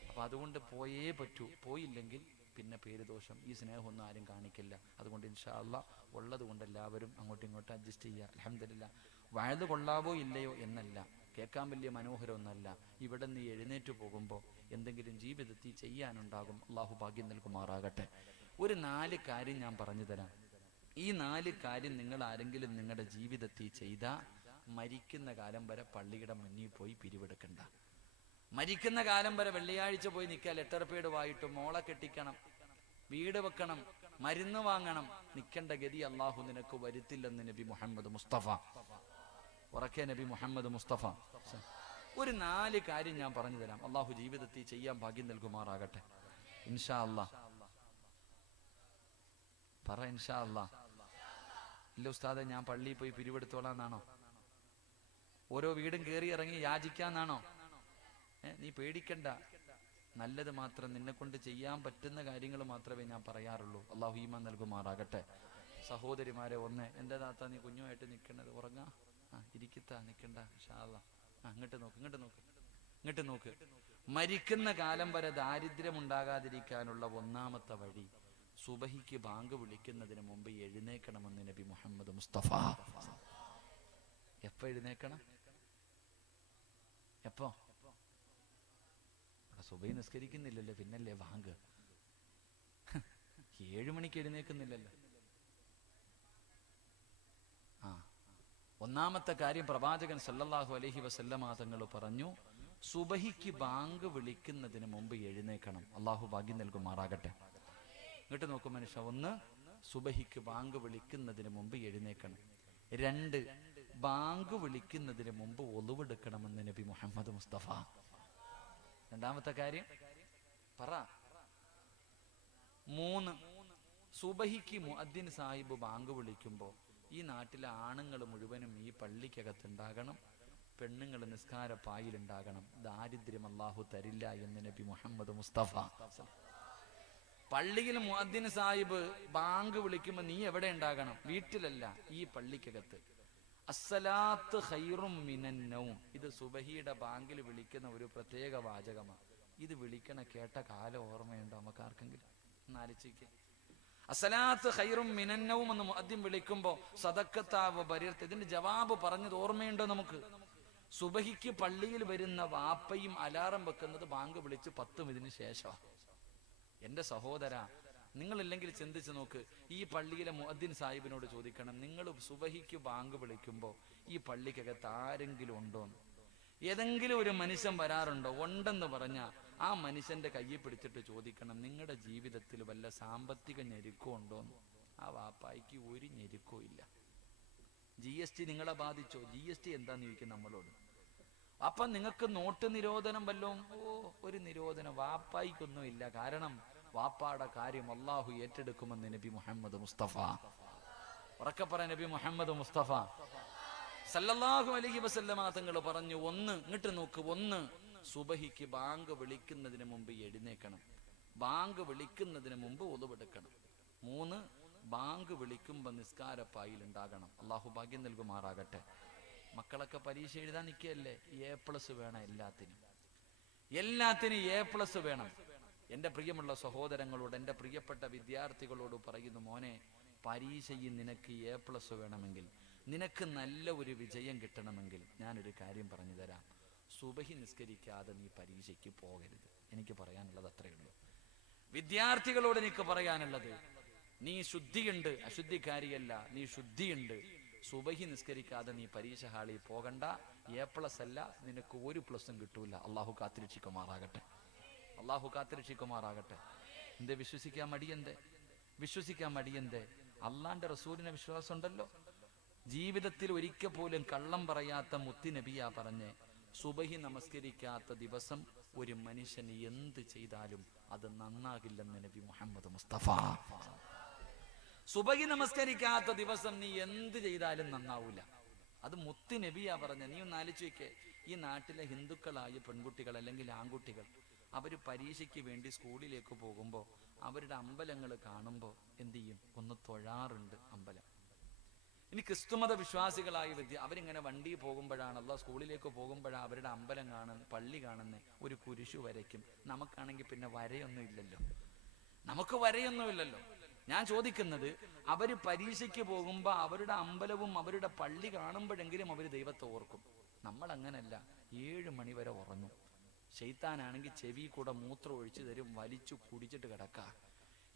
അപ്പം അതുകൊണ്ട് പോയേ പറ്റൂ. പോയില്ലെങ്കിൽ പിന്നെ പേര് ദോഷം. ഈ സ്നേഹമൊന്നും ആരും കാണിക്കില്ല. അതുകൊണ്ട് ഇൻഷാ അള്ളാഹ് ഉള്ളത് കൊണ്ട് എല്ലാവരും അങ്ങോട്ടും ഇങ്ങോട്ടും അഡ്ജസ്റ്റ് ചെയ്യുക. അൽഹംദുലില്ലാഹ്. വയത് കൊള്ളാവോ ഇല്ലയോ എന്നല്ല, കേൾക്കാൻ വലിയ മനോഹരമൊന്നല്ല. ഇവിടെ നിന്ന് എഴുന്നേറ്റ് പോകുമ്പോൾ എന്തെങ്കിലും ജീവിതത്തിൽ ചെയ്യാനുണ്ടാകും. അള്ളാഹു ഭാഗ്യം നൽകുമാറാകട്ടെ. ഒരു 4 കാര്യം ഞാൻ പറഞ്ഞു തരാം. ഈ 4 കാര്യം നിങ്ങൾ ആരെങ്കിലും നിങ്ങളുടെ ജീവിതത്തിൽ ചെയ്താൽ മരിക്കുന്ന കാലം വരെ പള്ളിയുടെ മുന്നിൽ പോയി പിരിവെടുക്കണ്ട. മരിക്കുന്ന കാലം വരെ വെള്ളിയാഴ്ച പോയി നിൽക്കുക, ലെറ്റർ പേഡ് വായിട്ട് മോളെ കെട്ടിക്കണം, വീട് വെക്കണം, മരുന്ന് വാങ്ങണം. നിൽക്കേണ്ട ഗതി അള്ളാഹു നിനക്ക് വരുത്തില്ലെന്ന് നബി മുഹമ്മദ് മുസ്തഫ. ഉറക്കെ നബി മുഹമ്മദ് മുസ്തഫ. ഒരു 4 കാര്യം ഞാൻ പറഞ്ഞു തരാം. അള്ളാഹു ജീവിതത്തിൽ ചെയ്യാൻ ഭാഗ്യം നൽകുമാറാകട്ടെ. ഇൻഷാ അള്ളാഹ് പറ. ഇൻഷാ അള്ളാഹ്. ഇല്ല ഉസ്താദെ ഞാൻ പള്ളിയിൽ പോയി പിരിവെടുത്തോളാന്നാണോ? ഓരോ വീടും കയറി ഇറങ്ങി യാചിക്കാന്നാണോ? നീ പേടിക്കണ്ട. നല്ലത് മാത്രം, നിന്നെ കൊണ്ട് ചെയ്യാൻ പറ്റുന്ന കാര്യങ്ങൾ മാത്രമേ ഞാൻ പറയാറുള്ളൂ. അള്ളാഹു ഈമാൻ നൽകുമാറാകട്ടെ. സഹോദരിമാരെ, എൻ്റെ താത്ത നീ കുഞ്ഞുമായിട്ട് നിൽക്കണത് ഉറങ്ങാ, ഇരിക്കത്താ, നിൽക്കണ്ട. ഇൻഷാ അള്ളാഹ്. ഇങ്ങോട്ട് നോക്ക്. മരിക്കുന്ന കാലം വരെ ദാരിദ്ര്യം ഉണ്ടാകാതിരിക്കാനുള്ള ഒന്നാമത്തെ വഴി സുബഹിക്ക് ബാങ്ക് വിളിക്കുന്നതിന് മുമ്പ് എഴുന്നേക്കണമെന്ന് നബി മുഹമ്മദ് മുസ്തഫ. എപ്പോ എഴുന്നേക്കണം? എപ്പോ? സുബഹി നിസ്കരിക്കുന്നില്ലല്ലോ, പിന്നല്ലേ ബാങ്ക്. 7 മണിക്ക് എഴുന്നേക്കുന്നില്ലല്ലോ. ഒന്നാമത്തെ കാര്യം പ്രവാചകൻ സല്ലല്ലാഹു അലൈഹി വസല്ലമ തങ്ങൾ പറഞ്ഞു, സുബഹിക്ക് ബാങ്ക് വിളിക്കുന്നതിന് മുമ്പ് എഴുന്നേക്കണം. അള്ളാഹു ഭാഗ്യം നൽകുമാറാകട്ടെ. ഇങ്ങോട്ട് നോക്കും മനുഷ്യ. 1, സുബഹിക്ക് ബാങ്ക് വിളിക്കുന്നതിന് മുമ്പ് എഴുന്നേക്കണം. 2, ബാങ്ക് വിളിക്കുന്നതിന് മുമ്പ് ഒളുവെടുക്കണമെന്ന് നബി മുഹമ്മദ് മുസ്തഫ. രണ്ടാമത്തെ കാര്യം പറ. 3, സുബഹിക്ക് മുഅദ്ദിൻ സാഹിബ് ബാങ്ക് വിളിക്കുമ്പോൾ ഈ നാട്ടിലെ ആണുങ്ങൾ മുഴുവനും ഈ പള്ളിക്കകത്തുണ്ടാകണം, പെണ്ണുങ്ങൾ നിസ്കാര പായിലുണ്ടാകണം. ദാരിദ്ര്യം അല്ലാഹു തരില്ല എന്ന് നബി മുഹമ്മദ് മുസ്തഫ. പള്ളിയിൽ മുഅദ്ദിൻ സാഹിബ് ബാങ്ക് വിളിക്കുമ്പോൾ നീ എവിടെ ഉണ്ടാകണം? വീട്ടിലല്ല, ഈ പള്ളിക്കകത്ത്. അസ്സലാത്ത് ഖൈറും മിനൻ നൗം. ഇത് സുബഹിയുടെ ബാങ്കിൽ വിളിക്കുന്ന ഒരു പ്രത്യേക വാചകമാണ്. ഇത് വിളിക്കണ കേട്ട കാലം ഓർമ്മയുണ്ടോ നമുക്ക് ആർക്കെങ്കിലും? എന്നാലോചിക്കുക. അസ്സലാത്ത് ഖൈറും മിനൻ നൗം എന്ന് മുഅദ്ദിൻ വിളിക്കുമ്പോൾ സദഖത്താവ് ബരീർത്ത്, ഇതിന്റെ ജവാബ് പറഞ്ഞത് ഓർമ്മയുണ്ടോ നമുക്ക്? സുബഹിക്ക് പള്ളിയിൽ വരുന്ന വാപ്പയും അലാറം വെക്കുന്നത് ബാങ്ക് വിളിച്ച് 10 മിനിറ്റിന് ശേഷമാണ്. എന്റെ സഹോദര, നിങ്ങളില്ലെങ്കിൽ ചിന്തിച്ചു നോക്ക്. ഈ പള്ളിയിലെ മുഅദ്ദിൻ സാഹിബിനോട് ചോദിക്കണം, നിങ്ങൾ സുബഹിക്ക് ബാങ്ക് വിളിക്കുമ്പോൾ ഈ പള്ളിക്കകത്ത് ആരെങ്കിലും ഉണ്ടോന്ന്? ഏതെങ്കിലും ഒരു മനുഷ്യൻ വരാറുണ്ടോ? ഉണ്ടെന്ന് പറഞ്ഞാൽ ആ മനുഷ്യന്റെ കയ്യിൽ പിടിച്ചിട്ട് ചോദിക്കണം, നിങ്ങളുടെ ജീവിതത്തിൽ വല്ല സാമ്പത്തിക ഞെരുക്കോ ഉണ്ടോന്ന്? ആ വാപ്പായിക്ക് ഒരു ഞെരുക്കോ ഇല്ല. GST നിങ്ങളെ ബാധിച്ചോ? GST എന്താന്ന് ചോദിക്കും നമ്മളോട്. അപ്പം നിങ്ങൾക്ക് നോട്ട് നിരോധനം വല്ലതും? ഒരു നിരോധനം വാപ്പായിക്കൊന്നും ഇല്ല. കാരണം വാപ്പാടെ കാര്യം അള്ളാഹു ഏറ്റെടുക്കുമെന്ന് നബി മുഹമ്മദ് മുസ്തഫ. ഉറക്കെ പറ, നബി മുഹമ്മദ് മുസ്തഫ സല്ലല്ലാഹു അലൈഹി വസല്ലമ തങ്ങൾ പറഞ്ഞു. 1, ഇങ്ങോട്ട് നോക്ക്. 1, സുബഹിക്ക് ബാങ്ക് വിളിക്കുന്നതിന് മുമ്പ് എഴുന്നേക്കണം. ബാങ്ക് വിളിക്കുന്നതിന് മുമ്പ് ഒളുവെടുക്കണം. 3, ബാങ്ക് വിളിക്കുമ്പോൾ നിസ്കാരപ്പായിൽ ഉണ്ടാകണം. അള്ളാഹു ഭാഗ്യം നൽകുമാറാകട്ടെ. മക്കളൊക്കെ പരീക്ഷ എഴുതാൻ നിൽക്കുകയല്ലേ? A+ വേണം. എല്ലാത്തിനും A+ വേണം. എൻ്റെ പ്രിയമുള്ള സഹോദരങ്ങളോട്, എൻ്റെ പ്രിയപ്പെട്ട വിദ്യാർത്ഥികളോട് പറയുന്നു, മോനെ, പരീക്ഷയിൽ നിനക്ക് A+ വേണമെങ്കിൽ, നിനക്ക് നല്ല ഒരു വിജയം കിട്ടണമെങ്കിൽ ഞാനൊരു കാര്യം പറഞ്ഞു തരാം. സുബഹി നിസ്കരിക്കാതെ നീ പരീക്ഷയ്ക്ക് പോകരുത്. എനിക്ക് പറയാനുള്ളത് അത്രയേ ഉള്ളൂ. വിദ്യാർത്ഥികളോട് എനിക്ക് പറയാനുള്ളത്, നീ ശുദ്ധിയുണ്ട്, അശുദ്ധിക്കാരിയല്ല, നീ ശുദ്ധിയുണ്ട്. സുബഹി നിസ്കരിക്കാതെ നീ പരീക്ഷ ഹാളിൽ പോകണ്ട. A+ അല്ല, നിനക്ക് 1+ കിട്ടൂല. അള്ളാഹു കാത്തിരക്ഷിക്കുമാറാകട്ടെ. അള്ളാഹു കാത്തിരക്ഷിക്കുമാറാകട്ടെ. എന്തേ വിശ്വസിക്കാൻ മടിയന്തേ? അള്ളാന്റെ റസൂലിനെ വിശ്വാസം ഉണ്ടല്ലോ. ജീവിതത്തിൽ ഒരിക്കൽ പോലും കള്ളം പറയാത്ത മുത്തി നബിയാ പറഞ്ഞേ, സുബഹി നമസ്കരിക്കാത്ത ദിവസം ഒരു മനുഷ്യന് എന്ത് ചെയ്താലും അത് നന്നാകില്ലെന്ന് നബി മുഹമ്മദ് മുസ്തഫ. സുബഹി നമസ്കരിക്കാത്ത ദിവസം നീ എന്ത് ചെയ്താലും നന്നാവൂല. അത് മുത്തി നബിയാ പറഞ്ഞ. നീ ഒന്ന് ആലോചിച്ച് വെക്കേ. ഈ നാട്ടിലെ ഹിന്ദുക്കളായ പെൺകുട്ടികൾ അല്ലെങ്കിൽ ആൺകുട്ടികൾ അവർ പരീക്ഷയ്ക്ക് വേണ്ടി സ്കൂളിലേക്ക് പോകുമ്പോൾ അവരുടെ അമ്പലങ്ങൾ കാണുമ്പോൾ എന്ത് ചെയ്യും? ഒന്ന് തൊഴാറുണ്ട് അമ്പലം. ഇനി ക്രിസ്തുമത വിശ്വാസികളായ അവരിങ്ങനെ വണ്ടി പോകുമ്പോഴാണ്, അല്ലാഹ് സ്കൂളിലേക്ക് പോകുമ്പോഴാണ് അവരുടെ അമ്പലം കാണുന്നത്, പള്ളി കാണുന്നത്, ഒരു കുരിശു വരയ്ക്കും. നമുക്കാണെങ്കിൽ പിന്നെ വരയൊന്നും ഇല്ലല്ലോ, നമുക്ക് വരയൊന്നുമില്ലല്ലോ. ഞാൻ ചോദിക്കുന്നത്, അവര് പരീക്ഷയ്ക്ക് പോകുമ്പോ അവരുടെ അമ്പലവും അവരുടെ പള്ളി കാണുമ്പോഴെങ്കിലും അവര് ദൈവത്തെ ഓർക്കും. നമ്മൾ അങ്ങനല്ല, 7 മണി വരെ ഉറങ്ങും. ശൈത്താനാണെങ്കിൽ ചെവി കൂടെ മൂത്രം ഒഴിച്ചു തരും, വലിച്ചു കുടിച്ചിട്ട് കിടക്ക.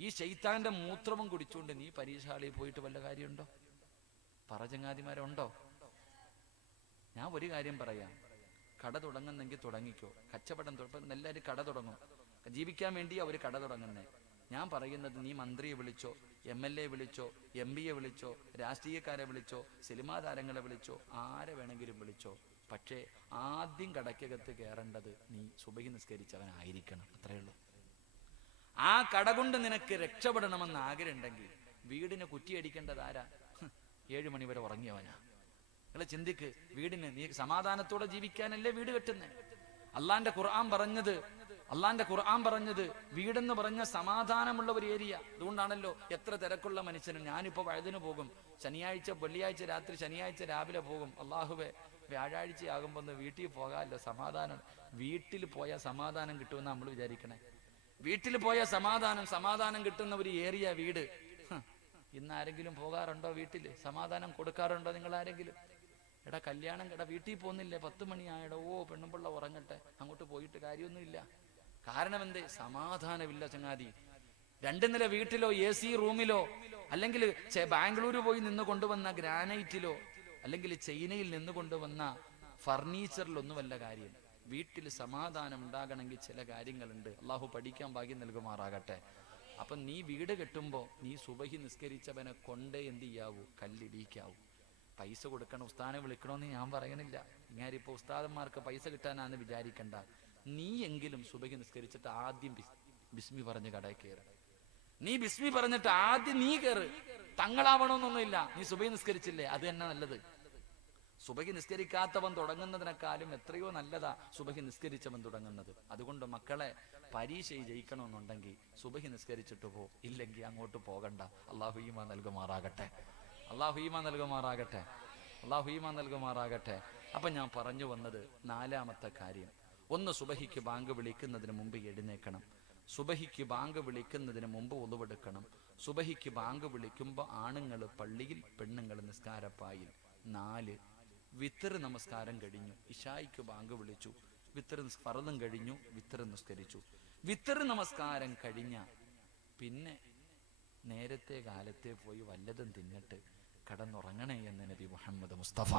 ഈ ശൈത്താന്റെ മൂത്രവും കുടിച്ചുകൊണ്ട് നീ പരീക്ഷാളിയിൽ പോയിട്ട് വല്ല കാര്യമുണ്ടോ? പറചങ്ങാതിമാരുണ്ടോ? ഞാൻ ഒരു കാര്യം പറയാം, കട തുടങ്ങുന്നെങ്കിൽ തുടങ്ങിക്കോ, കച്ചവടം. എല്ലാവരും കട തുടങ്ങും, ജീവിക്കാൻ വേണ്ടി അവർ കട തുടങ്ങുന്നേ. ഞാൻ പറയുന്നത്, നീ മന്ത്രിയെ വിളിച്ചോ, MLA വിളിച്ചോ, MP വിളിച്ചോ, രാഷ്ട്രീയക്കാരെ വിളിച്ചോ, സിനിമാ താരങ്ങളെ വിളിച്ചോ, ആരെ വേണമെങ്കിലും വിളിച്ചോ, പക്ഷേ ആദ്യം കടയ്ക്കകത്ത് കയറേണ്ടത് നീ സുബഹി നിസ്കരിച്ചവനായിരിക്കണം. അത്രയേ ഉള്ളൂ. ആ കട കൊണ്ട് നിനക്ക് രക്ഷപ്പെടണമെന്ന് ആഗ്രഹം ഉണ്ടെങ്കിൽ വീടിന് കുറ്റിയടിക്കേണ്ടത് ആരാ? 7 മണി വരെ ഉറങ്ങിയവനാ. നിങ്ങൾ ചിന്തിക്ക്, വീടിന് നീ സമാധാനത്തോടെ ജീവിക്കാനല്ലേ വീട് കെട്ടുന്നേ? അള്ളാന്റെ ഖുർആൻ പറഞ്ഞത് വീടെന്ന് പറഞ്ഞ സമാധാനമുള്ള ഒരു ഏരിയ. അതുകൊണ്ടാണല്ലോ എത്ര തിരക്കുള്ള മനുഷ്യനും. ഞാനിപ്പോ വഴുതിന് പോകും, വെള്ളിയാഴ്ച രാത്രി, ശനിയാഴ്ച രാവിലെ പോകും. അള്ളാഹുവേ, വ്യാഴാഴ്ചയാകുമ്പോ ഒന്ന് വീട്ടിൽ പോകാമല്ലോ, സമാധാനം. വീട്ടിൽ പോയാൽ സമാധാനം കിട്ടുമെന്ന് നമ്മൾ വിചാരിക്കണേ. വീട്ടിൽ പോയാൽ സമാധാനം കിട്ടുന്ന ഒരു ഏരിയ വീട്. ഇന്ന് ആരെങ്കിലും പോകാറുണ്ടോ വീട്ടിൽ? സമാധാനം കൊടുക്കാറുണ്ടോ നിങ്ങൾ ആരെങ്കിലും? എടാ കല്യാണം, വീട്ടിൽ പോകുന്നില്ലേ? 10 മണിയായടോ, പെണ്ണുപിള്ള ഉറങ്ങട്ടെ, അങ്ങോട്ട് പോയിട്ട് കാര്യമൊന്നുമില്ല. കാരണം എന്തേ? സമാധാനമില്ല ചങ്ങാതി. 2 നില വീട്ടിലോ AC റൂമിലോ, അല്ലെങ്കിൽ ബാംഗ്ലൂർ പോയി നിന്ന് കൊണ്ടുവന്ന ഗ്രാനൈറ്റിലോ, അല്ലെങ്കിൽ ചൈനയിൽ നിന്ന് കൊണ്ടുവന്ന ഫർണിച്ചറിലൊന്നും വല്ല കാര്യം. വീട്ടിൽ സമാധാനം ഉണ്ടാകണമെങ്കിൽ ചില കാര്യങ്ങളുണ്ട്. അള്ളാഹു പഠിക്കാൻ ഭാഗ്യം നൽകുമാറാകട്ടെ. അപ്പൊ നീ വീട് കെട്ടുമ്പോ നീ സുബഹി നിസ്കരിച്ചവനെ കൊണ്ടേ എന്ത് ചെയ്യാവൂ? കല്ലിടിക്കാവൂ. പൈസ കൊടുക്കണം, ഉസ്താനെ വിളിക്കണമെന്ന് ഞാൻ പറയണില്ല. ഇങ്ങാരിപ്പോ ഉസ്താദന്മാർക്ക് പൈസ കിട്ടാനാന്ന് വിചാരിക്കണ്ട. നീ എങ്കിലും സുബഹി നിസ്കരിച്ചിട്ട് ആദ്യം ബിസ്മി പറഞ്ഞ് കടയിൽ കയറ്. നീ ബിസ്മി പറഞ്ഞിട്ട് ആദ്യം നീ കയറ്. തങ്ങളാവണമെന്നൊന്നുമില്ല. നീ സുബഹി നിസ്കരിച്ചില്ലേ, അത് തന്നെ നല്ലത്. സുബഹി നിസ്കരിക്കാത്തവൻ തുടങ്ങുന്നതിനേക്കാളും എത്രയോ നല്ലതാ സുബഹി നിസ്കരിച്ചവൻ തുടങ്ങുന്നത്. അതുകൊണ്ട് മക്കളെ, പരീക്ഷ ജയിക്കണമെന്നുണ്ടെങ്കിൽ സുബഹി നിസ്കരിച്ചിട്ട് പോ, ഇല്ലെങ്കിൽ അങ്ങോട്ട് പോകണ്ട. അള്ളാഹു ഈമാൻ നൽകുമാറാകട്ടെ. അപ്പൊ ഞാൻ പറഞ്ഞു വന്നത് 4ാമത്തെ കാര്യം, ഒന്ന്, സുബഹിക്ക് ബാങ്ക് വിളിക്കുന്നതിന് മുമ്പ് എഴുന്നേക്കണം. സുബഹിക്ക് ബാങ്ക് വിളിക്കുന്നതിന് മുമ്പ് ഉളുവെടുക്കണം. സുബഹിക്ക് ബാങ്ക് വിളിക്കുമ്പോൾ ആണുങ്ങൾ പള്ളിയിൽ, പെണ്ണുങ്ങൾ നിസ്കാരപ്പായിൽ. 4, വിത്തർ നമസ്കാരം കഴിഞ്ഞു. ഇശായിക്ക് ബാങ്ക് വിളിച്ചു, വിത്തർ ഫർളും കഴിഞ്ഞു, വിത്തർ നിസ്കരിച്ചു. വിത്തർ നമസ്കാരം കഴിഞ്ഞ പിന്നെ നേരത്തെ കാലത്തെ പോയി വല്ലതും തിന്നിട്ട് കടന്നുറങ്ങണേ എന്ന് നബി മുഹമ്മദ് മുസ്തഫ.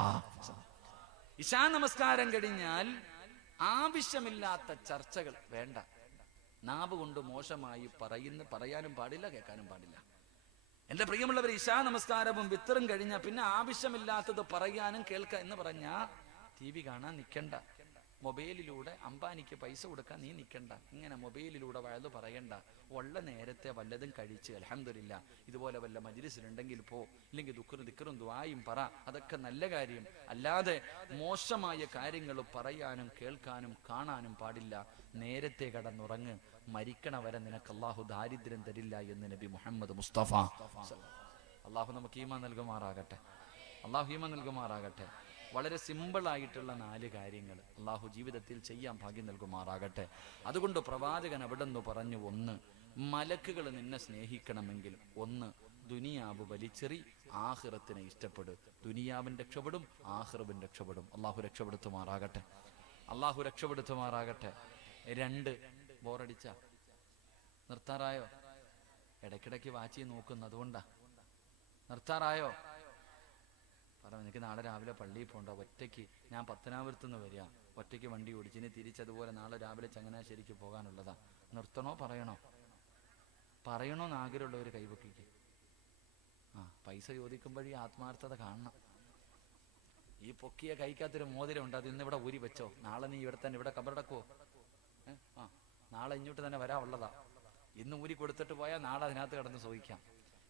ഇശാ നമസ്കാരം കഴിഞ്ഞാൽ ആവശ്യമില്ലാത്ത ചർച്ചകൾ വേണ്ട. നാവ് കൊണ്ട് മോശമായി പറയാനും പാടില്ല, കേൾക്കാനും പാടില്ല. എന്റെ പ്രിയമുള്ളവർ, ഇശാ നമസ്കാരവും വിത്തറും കഴിഞ്ഞ പിന്നെ ആവശ്യമില്ലാത്തത് പറയാനും കേൾക്കുക എന്ന് പറഞ്ഞാ TV കാണാൻ നിൽക്കണ്ട. മൊബൈലിലൂടെ അംബാനിക്ക് പൈസ കൊടുക്കാൻ നീ നിൽക്കണ്ട. ഇങ്ങനെ മൊബൈലിലൂടെ വഴുതു പറയണ്ട. ഉള്ള നേരത്തെ വല്ലതും കഴിച്ച് അൽഹംദുലില്ലാ, ഇതുപോലെ വല്ല മജ്ലിസിലുണ്ടെങ്കിൽ പോ, ഇല്ലെങ്കിൽ ദിക്റും ദുആയും പറ. അതൊക്കെ നല്ല കാര്യം. അല്ലാതെ മോശമായ കാര്യങ്ങൾ പറയാനും കേൾക്കാനും കാണാനും പാടില്ല. നേരത്തെ കടന്നുറങ്ങ്. മരിക്കണ വരെ നിനക്ക് അള്ളാഹു ദാരിദ്ര്യം തരില്ല എന്ന് നബി മുഹമ്മദ് മുസ്തഫ. അള്ളാഹു നമുക്ക് ഈമാൻ നൽകുമാറാകട്ടെ. വളരെ സിമ്പിളായിട്ടുള്ള 4 കാര്യങ്ങൾ അള്ളാഹു ജീവിതത്തിൽ ചെയ്യാൻ ഭാഗ്യം നൽകുമാറാകട്ടെ. അതുകൊണ്ട് പ്രവാചകൻ അവിടെ നിന്ന് പറഞ്ഞു, 1, മലക്കുകൾ നിന്നെ സ്നേഹിക്കണമെങ്കിൽ 1, ദുനിയാവ് വലിച്ചെറി, ആഖിറത്തിനെ ഇഷ്ടപ്പെടു. ദുനിയാവിൻ രക്ഷപ്പെടും, ആഖിറവും രക്ഷപ്പെടും. അള്ളാഹു രക്ഷപ്പെടുത്തുമാറാകട്ടെ. 2, ബോറടിച്ച നിർത്താറായോ? ഇടയ്ക്കിടയ്ക്ക് വാച്ചി നോക്കുന്നു, അതുകൊണ്ടാ. നിർത്താറായോ? എനിക്ക് നാളെ രാവിലെ പള്ളിയിൽ പോകണ്ട, ഒറ്റയ്ക്ക്. ഞാൻ പത്തനാപുരത്തുനിന്ന് വരിക, ഒറ്റയ്ക്ക് വണ്ടി ഓടിച്ച്. ഇനി തിരിച്ചതുപോലെ നാളെ രാവിലെ ചങ്ങനാശ്ശേരിക്ക് പോകാനുള്ളതാ. നിർത്തണോ പറയണോന്ന് ആഗ്രഹമുള്ളവർ കൈവക്കിക്ക്. പൈസ ചോദിക്കുമ്പോഴേ ആത്മാർത്ഥത കാണണം. ഈ പൊക്കിയ കൈക്കകത്തൊരു മോതിരമുണ്ട്, അത് ഇന്നിവിടെ ഊരി വെച്ചോ. നാളെ നീ ഇവിടെ തന്നെ, ഇവിടെ കബറടക്കുവോ? നാളെ ഇങ്ങോട്ട് തന്നെ വരാനുള്ളതാ. ഇന്ന് ഊരി കൊടുത്തിട്ട് പോയാൽ നാളെ അതിനകത്ത് കിടന്ന് സൂഹിക്കാം.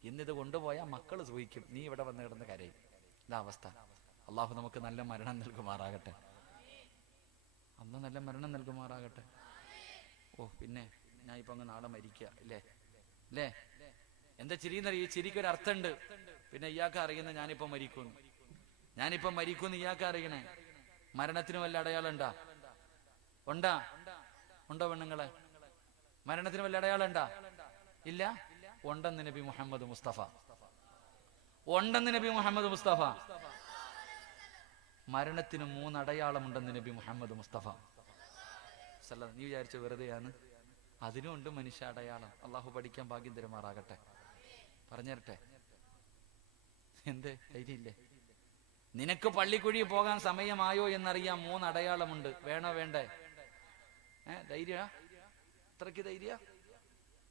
ഇന്നിത് കൊണ്ടുപോയാൽ മക്കൾ സൂഹിക്കും, നീ ഇവിടെ വന്ന് കിടന്ന് കരയും. ഇതാ അവസ്ഥ. അള്ളാഹു നമുക്ക് നല്ല മരണം നൽകുമാറാകട്ടെ. പിന്നെ ഞാൻ ഇപ്പൊ അങ്ങ് നാളെ മരിക്കുക അല്ലേ? എന്താ ചിരിന്നറിയ? ഈ ചിരിക്കൊരു അർത്ഥമുണ്ട്. പിന്നെ ഇയാൾക്ക് അറിയുന്ന ഞാനിപ്പം മരിക്കുന്നു ഇയാൾക്ക് അറിയണേ. മരണത്തിന് വല്ല അടയാളം ഉണ്ടാ? ഉണ്ടോ പെണ്ണുങ്ങളെ? മരണത്തിന് വല്ല അടയാളം ഉണ്ടാ? ഇല്ല. ഉണ്ടെന്ന് നബി മുഹമ്മദ് മുസ്തഫ. മരണത്തിന് 3 അടയാളമുണ്ടെന്ന് നബി മുഹമ്മദ് മുസ്തഫ. നീ വിചാരിച്ച വെറുതെയാണ്? അതിനുമുണ്ട് മനുഷ്യ അടയാളം. അള്ളാഹു പഠിക്കാൻ ഭാഗ്യം തരുമാറാകട്ടെ. പറഞ്ഞുതരട്ടെ? എന്തേ ധൈര്യമില്ലേ? നിനക്ക് പള്ളിക്കുഴി പോകാൻ സമയമായോ എന്നറിയാം. 3 അടയാളമുണ്ട്. വേണോ വേണ്ടേ? ധൈര്യ? അത്രയ്ക്ക് ധൈര്യ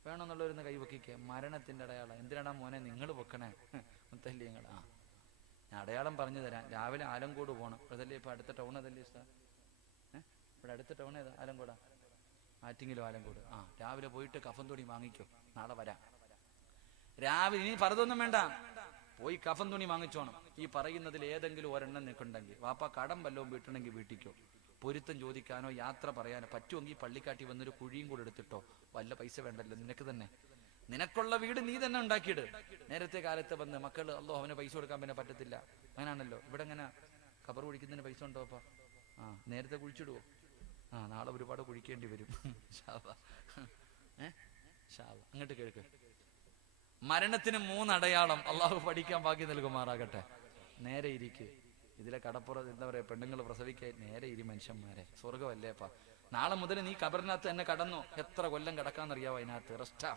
വേണമെന്നുള്ളവരുന്ന് കൈവക്കിക്കുക. മരണത്തിന്റെ അടയാളം എന്തിനാടാ മോനെ നിങ്ങൾ വെക്കണേ? മുത്തല്ലി നിങ്ങൾ ഞാൻ അടയാളം പറഞ്ഞു തരാം. രാവിലെ ആലങ്കോട് പോകണം. അതല്ലേ ഇപ്പൊ അടുത്ത ടൗൺ? അതല്ലേ ഇവിടെ അടുത്ത ടൗൺ ഏതാ? ആലങ്കോടാ? ആറ്റിങ്ങിലോ ആലങ്കോട്? രാവിലെ പോയിട്ട് കഫൻ തുണി വാങ്ങിക്കോ. നാളെ വരാം. രാവിലെ ഇനി പറതൊന്നും വേണ്ട, പോയി കഫൻ തുണി വാങ്ങിച്ചോണം. ഈ പറയുന്നതിൽ ഏതെങ്കിലും ഒരെണ്ണം നിൽക്കുന്നുണ്ടെങ്കിൽ വാപ്പ കടം വല്ലതും വീട്ടണമെങ്കിൽ വീട്ടിക്കോ. പൊരുത്തം ചോദിക്കാനോ യാത്ര പറയാനോ പറ്റുമെങ്കിൽ പള്ളിക്കാട്ടി വന്നൊരു കുഴിയും കൂടെ എടുത്തിട്ടോ. വല്ല പൈസ വേണ്ടല്ലോ നിനക്ക് തന്നെ. നിനക്കുള്ള വീട് നീ തന്നെ ഉണ്ടാക്കിയിട്. നേരത്തെ കാലത്ത് വന്ന് മക്കൾ അല്ലോ അവന് പൈസ കൊടുക്കാൻ പിന്നെ പറ്റത്തില്ല, അങ്ങനാണല്ലോ. ഇവിടെ എങ്ങനെ കബർ കുഴിക്കുന്നതിന് പൈസ ഉണ്ടോ അപ്പ? നേരത്തെ കുഴിച്ചിടുവോ? നാളെ ഒരുപാട് കുഴിക്കേണ്ടി വരും. അങ്ങോട്ട് കേൾക്ക്. മരണത്തിന് 3 അടയാളം. അള്ളാഹു പഠിക്കാൻ ഭാഗ്യം നൽകുമാറാകട്ടെ. നേരെ ഇരിക്ക്. ഇതിലെ കടപ്പുറം എന്താ പറയാ, പെണ്ണുങ്ങൾ പ്രസവിക്കാൻ നേരെ ഇരി മനുഷ്യന്മാരെ. സ്വർഗമല്ലേപ്പാ. നാളെ മുതൽ നീ കബറിനകത്ത് തന്നെ കടന്നോ. എത്ര കൊല്ലം കിടക്കാന്നറിയാവോ അതിനകത്ത്? റെസ്റ്റാ.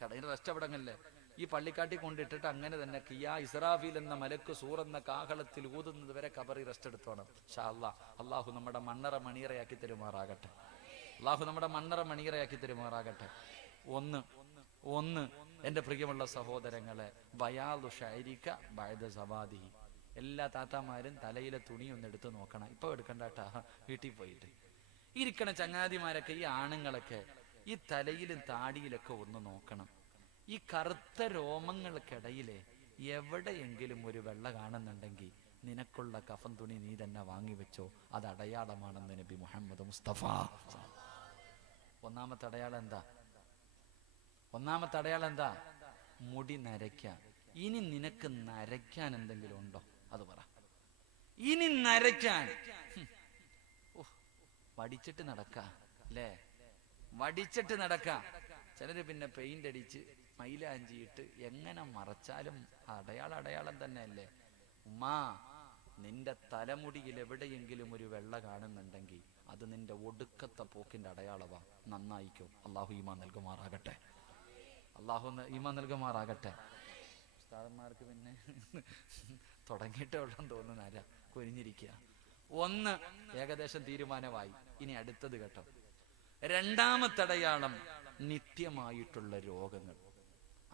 കടയിൽ റെസ്റ്റ് എവിടങ്ങല്ലേ? ഈ പള്ളിക്കാട്ടി കൊണ്ടിട്ടിട്ട് അങ്ങനെ തന്നെ കിയാ ഇസ്രാഫീൽ എന്ന മലക്ക് സൂറെന്ന കാഹളത്തിൽ ഊതുന്നത് വരെ കബറി റെസ്റ്റ് എടുത്തോണം. ഇൻഷാ അല്ലാഹ്. അള്ളാഹു നമ്മുടെ മണ്ണറ മണിയറയാക്കി തരുമാറാകട്ടെ. ഒന്ന് എന്റെ പ്രിയമുള്ള സഹോദരങ്ങളെ, ബയാദു ശഅരിക ബഅദ സവാദിഹി. എല്ലാ താത്താമാരും തലയിലെ തുണി ഒന്ന് എടുത്ത് നോക്കണം. ഇപ്പൊ എടുക്കണ്ടാട്ടാ, വീട്ടിൽ പോയിട്ട്. ഇരിക്കണ ചങ്ങാതിമാരൊക്കെ, ഈ ആണുങ്ങളൊക്കെ ഈ തലയിലും താടിയിലൊക്കെ ഒന്ന് നോക്കണം. ഈ കറുത്ത രോമങ്ങൾക്കിടയിലെ എവിടെയെങ്കിലും ഒരു വെള്ള കാണുന്നുണ്ടെങ്കിൽ നിനക്കുള്ള കഫൻ തുണി നീ തന്നെ വാങ്ങിവെച്ചോ. അത് അടയാളമാണെന്ന് നബി മുഹമ്മദ് മുസ്തഫ. ഒന്നാമത്തെ അടയാളം എന്താ? മുടി നരയ്ക്കാൻ. ഇനി നിനക്ക് നരയ്ക്കാൻ എന്തെങ്കിലും ഉണ്ടോ? അത് പറ. ഇനി നരയ്ക്കാൻ വടിച്ചിട്ട് നടക്കാം അല്ലേ? വടിച്ചിട്ട് നടക്കാം. ചിലര് പിന്നെ പെയിന്റ് അടിച്ച് മൈലാഞ്ചിയിട്ട് എങ്ങനെ മറച്ചാലും അടയാളം തന്നെ അല്ലേ? ഉമ്മാ, നിന്റെ തലമുടിയിൽ എവിടെയെങ്കിലും ഒരു വെള്ള കാണുന്നുണ്ടെങ്കിൽ അത് നിന്റെ ഒടുക്കത്തെ പോക്കിന്റെ അടയാളവാ. നന്നായിക്കോ. അള്ളാഹു ഈമാൻ നൽകുമാറാകട്ടെ. ഉസ്താദന്മാർക്ക് പിന്നെ തുടങ്ങിയിട്ടേ ഉള്ളെന്ന് തോന്നുന്ന ആരാ കൊരിഞ്ഞിരിക്കുക. 1 ഏകദേശം തീരുമാനമായി. ഇനി അടുത്തത് കേട്ടോ. 2ാമത്തെ അടയാളം നിത്യമായിട്ടുള്ള രോഗങ്ങൾ.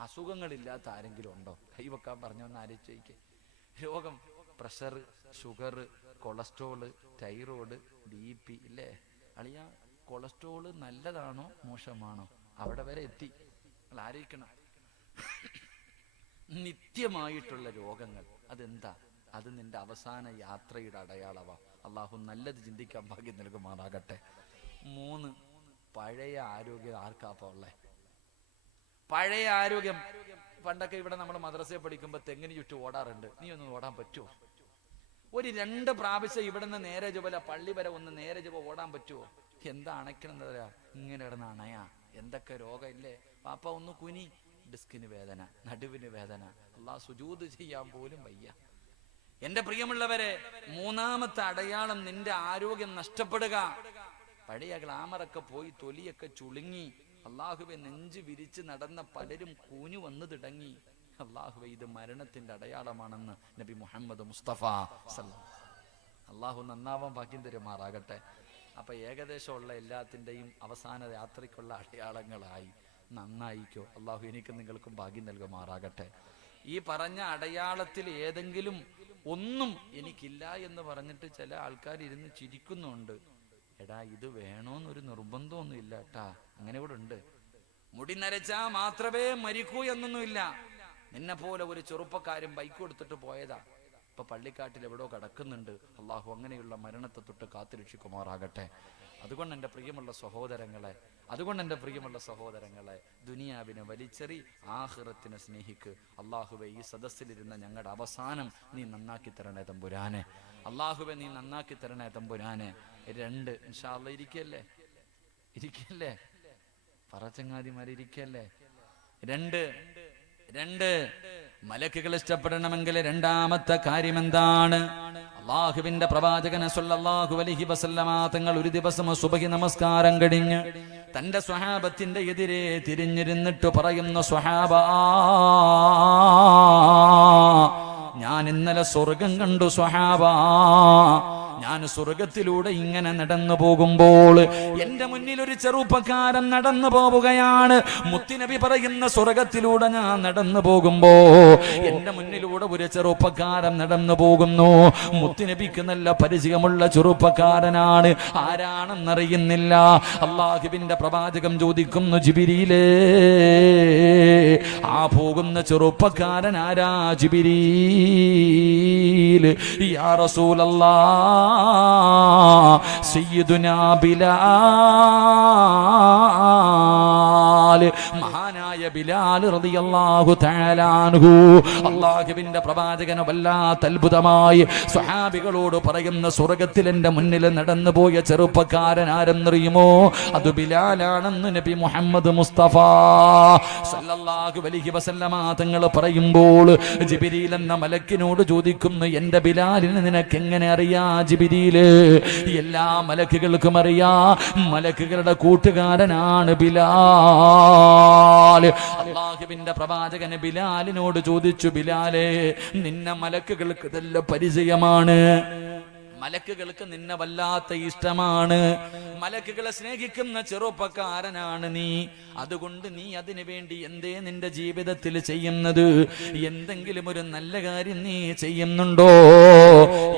അസുഖങ്ങളില്ലാത്ത ആരെങ്കിലും ഉണ്ടോ? കൈവെക്കാൻ പറഞ്ഞൊന്ന് ആലോചിച്ചേക്ക്. രോഗം, pressure, sugar, cholesterol, thyroid, BP ഇല്ലേ? അളിയ, കൊളസ്ട്രോള് നല്ലതാണോ മോശമാണോ? അവിടെ വരെ എത്തി. ആലോചിക്കണം. നിത്യമായിട്ടുള്ള രോഗങ്ങൾ അതെന്താ? അത് നിന്റെ അവസാന യാത്രയുടെ അടയാളവാ. അള്ളാഹു നല്ലത് ചിന്തിക്കാൻ ഭാഗ്യം നൽകുമാറാകട്ടെ. 3 പഴയ ആരോഗ്യം. ആർക്കാപ്പ ഉള്ളേ പഴയ ആരോഗ്യം? പണ്ടൊക്കെ ഇവിടെ നമ്മൾ മദ്രസയിൽ പഠിക്കുമ്പോൾ തെങ്ങിന് ചുറ്റും ഓടാറുണ്ട്. നീ ഒന്ന് ഓടാൻ പറ്റുമോ? ഒരു 2 പ്രാവശ്യം ഇവിടെ നിന്ന് നേരെ ചുവല പള്ളി വരെ ഒന്ന് നേരെ ചുവ ഓടാൻ പറ്റുമോ? എന്താ അണയ്ക്കണെന്നറിയാ? ഇങ്ങനെ കിടന്ന് അണയാ. എന്തൊക്കെ രോഗമില്ലേ പാപ്പ? ഒന്ന് കുനി, ഡിസ്കിന് വേദന, നടുവിന് വേദന. അല്ലാഹ് സുജൂദ് ചെയ്യാൻ പോലും വയ്യ. എന്റെ പ്രിയമുള്ളവരെ, 3ാമത്തെ അടയാളം നിന്റെ ആരോഗ്യം നഷ്ടപ്പെടുക. പഴയ ഗ്ലാമറൊക്കെ പോയി, തൊലിയൊക്കെ ചുളുങ്ങി, അള്ളാഹുവെ നെഞ്ച് വിരിച്ച് നടന്ന പലരും കൂഞ്ഞു വന്നു തുടങ്ങി. അള്ളാഹുവെ, ഇത് മരണത്തിന്റെ അടയാളമാണെന്ന് നബി മുഹമ്മദ് മുസ്തഫ. അള്ളാഹു നന്നാവാൻ ഭാഗ്യം തരുമാറാകട്ടെ. അപ്പൊ ഏകദേശമുള്ള എല്ലാത്തിൻ്റെയും അവസാന യാത്രയ്ക്കുള്ള അടയാളങ്ങളായി. നന്നായിക്കോ. അള്ളാഹു എനിക്കും നിങ്ങൾക്കും ഭാഗ്യം നൽകുമാറാകട്ടെ. ഈ പറഞ്ഞ അടയാളത്തിൽ ഏതെങ്കിലും ഒന്നും എനിക്കില്ല എന്ന് പറഞ്ഞിട്ട് ചില ആൾക്കാർ ഇരുന്ന് ചിരിക്കുന്നുണ്ട്. എടാ, ഇത് വേണോന്നൊരു നിർബന്ധമൊന്നും ഇല്ല കേട്ടാ. അങ്ങനെ ഇവിടെ ഉണ്ട്. മുടി നരച്ചാ മാത്രമേ മരിക്കൂ എന്നൊന്നുമില്ല. നിന്നെ പോലെ ഒരു ചെറുപ്പക്കാരൻ ബൈക്ക് കൊടുത്തിട്ട് പോയതാ, ഇപ്പൊ പള്ളിക്കാട്ടിൽ എവിടോ കിടക്കുന്നുണ്ട്. അള്ളാഹു അങ്ങനെയുള്ള മരണത്തെ തൊട്ട് കാത്തുരക്ഷിക്കുമാറാകട്ടെ. അതുകൊണ്ട് എൻ്റെ പ്രിയമുള്ള സഹോദരങ്ങളെ, ദുനിയാവിനെ വലിച്ചെറി, ആഖിറത്തിനെ സ്നേഹിക്ക്. അള്ളാഹുവെ, ഈ സദസ്സിലിരുന്ന ഞങ്ങളുടെ അവസാനം നീ നന്നാക്കി തരണേ തമ്പുരാനെ. അള്ളാഹുവെ, നീ നന്നാക്കി തരണേ തമ്പുരാനെ. 2 ഇൻഷാ അല്ലാഹ് ഇരിക്കല്ലേ പറച്ചങ്ങാതിമാരിക്കല്ലേ. 2 മലക്കുകൾ ഇഷ്ടപ്പെടണമെങ്കിൽ രണ്ടാമത്തെ കാര്യം എന്താണ്? അള്ളാഹുവിന്റെ പ്രവാചകൻ സല്ലല്ലാഹു അലൈഹി വസല്ലമ തങ്ങൾ ഒരു ദിവസം സുബഹി നമസ്കാരം കഴിഞ്ഞ് തന്റെ സ്വഹാബത്തിന്റെ എതിരെ തിരിഞ്ഞിരുന്നിട്ട് പറയുന്ന, സ്വഹാബാ, ഞാൻ ഇന്നലെ സ്വർഗം കണ്ടു സ്വഹാബാ. ഞാൻ സ്വർഗത്തിലൂടെ ഇങ്ങനെ നടന്നു പോകുമ്പോൾ എന്റെ മുന്നിൽ ഒരു ചെറുപ്പക്കാരൻ നടന്നു പോവുകയാണ്. മുത്തുനബി പറയുന്ന, സ്വർഗത്തിലൂടെ ഞാൻ നടന്നു പോകുമ്പോ എന്റെ മുന്നിലൂടെ ഒരു ചെറുപ്പക്കാരൻ നടന്നു പോകുന്നു. മുത്തുനബിക്ക് നല്ല പരിചയമുള്ള ചെറുപ്പക്കാരനാണ്. ആരാണെന്നറിയുന്നില്ല. അള്ളാഹുവിന്റെ പ്രവാചകം ചോദിക്കുന്നു, ജിബ്രീലേ, ആ പോകുന്ന ചെറുപ്പക്കാരൻ ആരാ? ജിബ്രീൽ. യാ റസൂലല്ലാഹ്, സയ്യിദുനാ ബിലാൽ, മഹാനായ ബിലാൽ റളിയല്ലാഹു തആല അൻഹു. അല്ലാഹുവിന്റെ പ്രവാചകന് വല്ലാത്ത അത്ഭുതമായി സ്വഹാബികളോട് പറയുന്ന, സ്വർഗ്ഗത്തിൽ എന്റെ മുന്നിൽ നടന്നു പോയ ചെറുപ്പക്കാരൻ ആരെന്നറിയുമോ? അത് ബിലാലാണെന്ന് നബി മുഹമ്മദ് മുസ്തഫ സല്ലല്ലാഹു അലൈഹി വസല്ലമ തങ്ങൾ പറയുമ്പോൾ ജിബ്രീൽ എന്ന മലക്കിനോട് ചോദിക്കുന്നു, എന്റെ ബിലാലിനെ നിനക്ക് എങ്ങനെ അറിയാ ജിബ്രീല്? എല്ലാ മലക്കുകൾക്കും അറിയാ, മലക്കുകളുടെ കൂട്ടുകാരനാണ് ബിലാൽ. അല്ലാഹുവിന്റെ പ്രവാചകൻ ബിലാലിനോട് ചോദിച്ചു, ബിലാലേ, നിന്നെ മലക്കുകൾക്ക് നല്ല പരിചയമാണ്, മലക്കുകൾക്ക് നിന്നെ വല്ലാത്ത ഇഷ്ടമാണ്, മലക്കുകളെ സ്നേഹിക്കുന്ന ചെറുപ്പക്കാരനാണ് നീ. അതുകൊണ്ട് നീ അതിനു വേണ്ടി എന്തേ നിന്റെ ജീവിതത്തിൽ ചെയ്യുന്നത്? എന്തെങ്കിലും ഒരു നല്ല കാര്യം നീ ചെയ്യുന്നുണ്ടോ?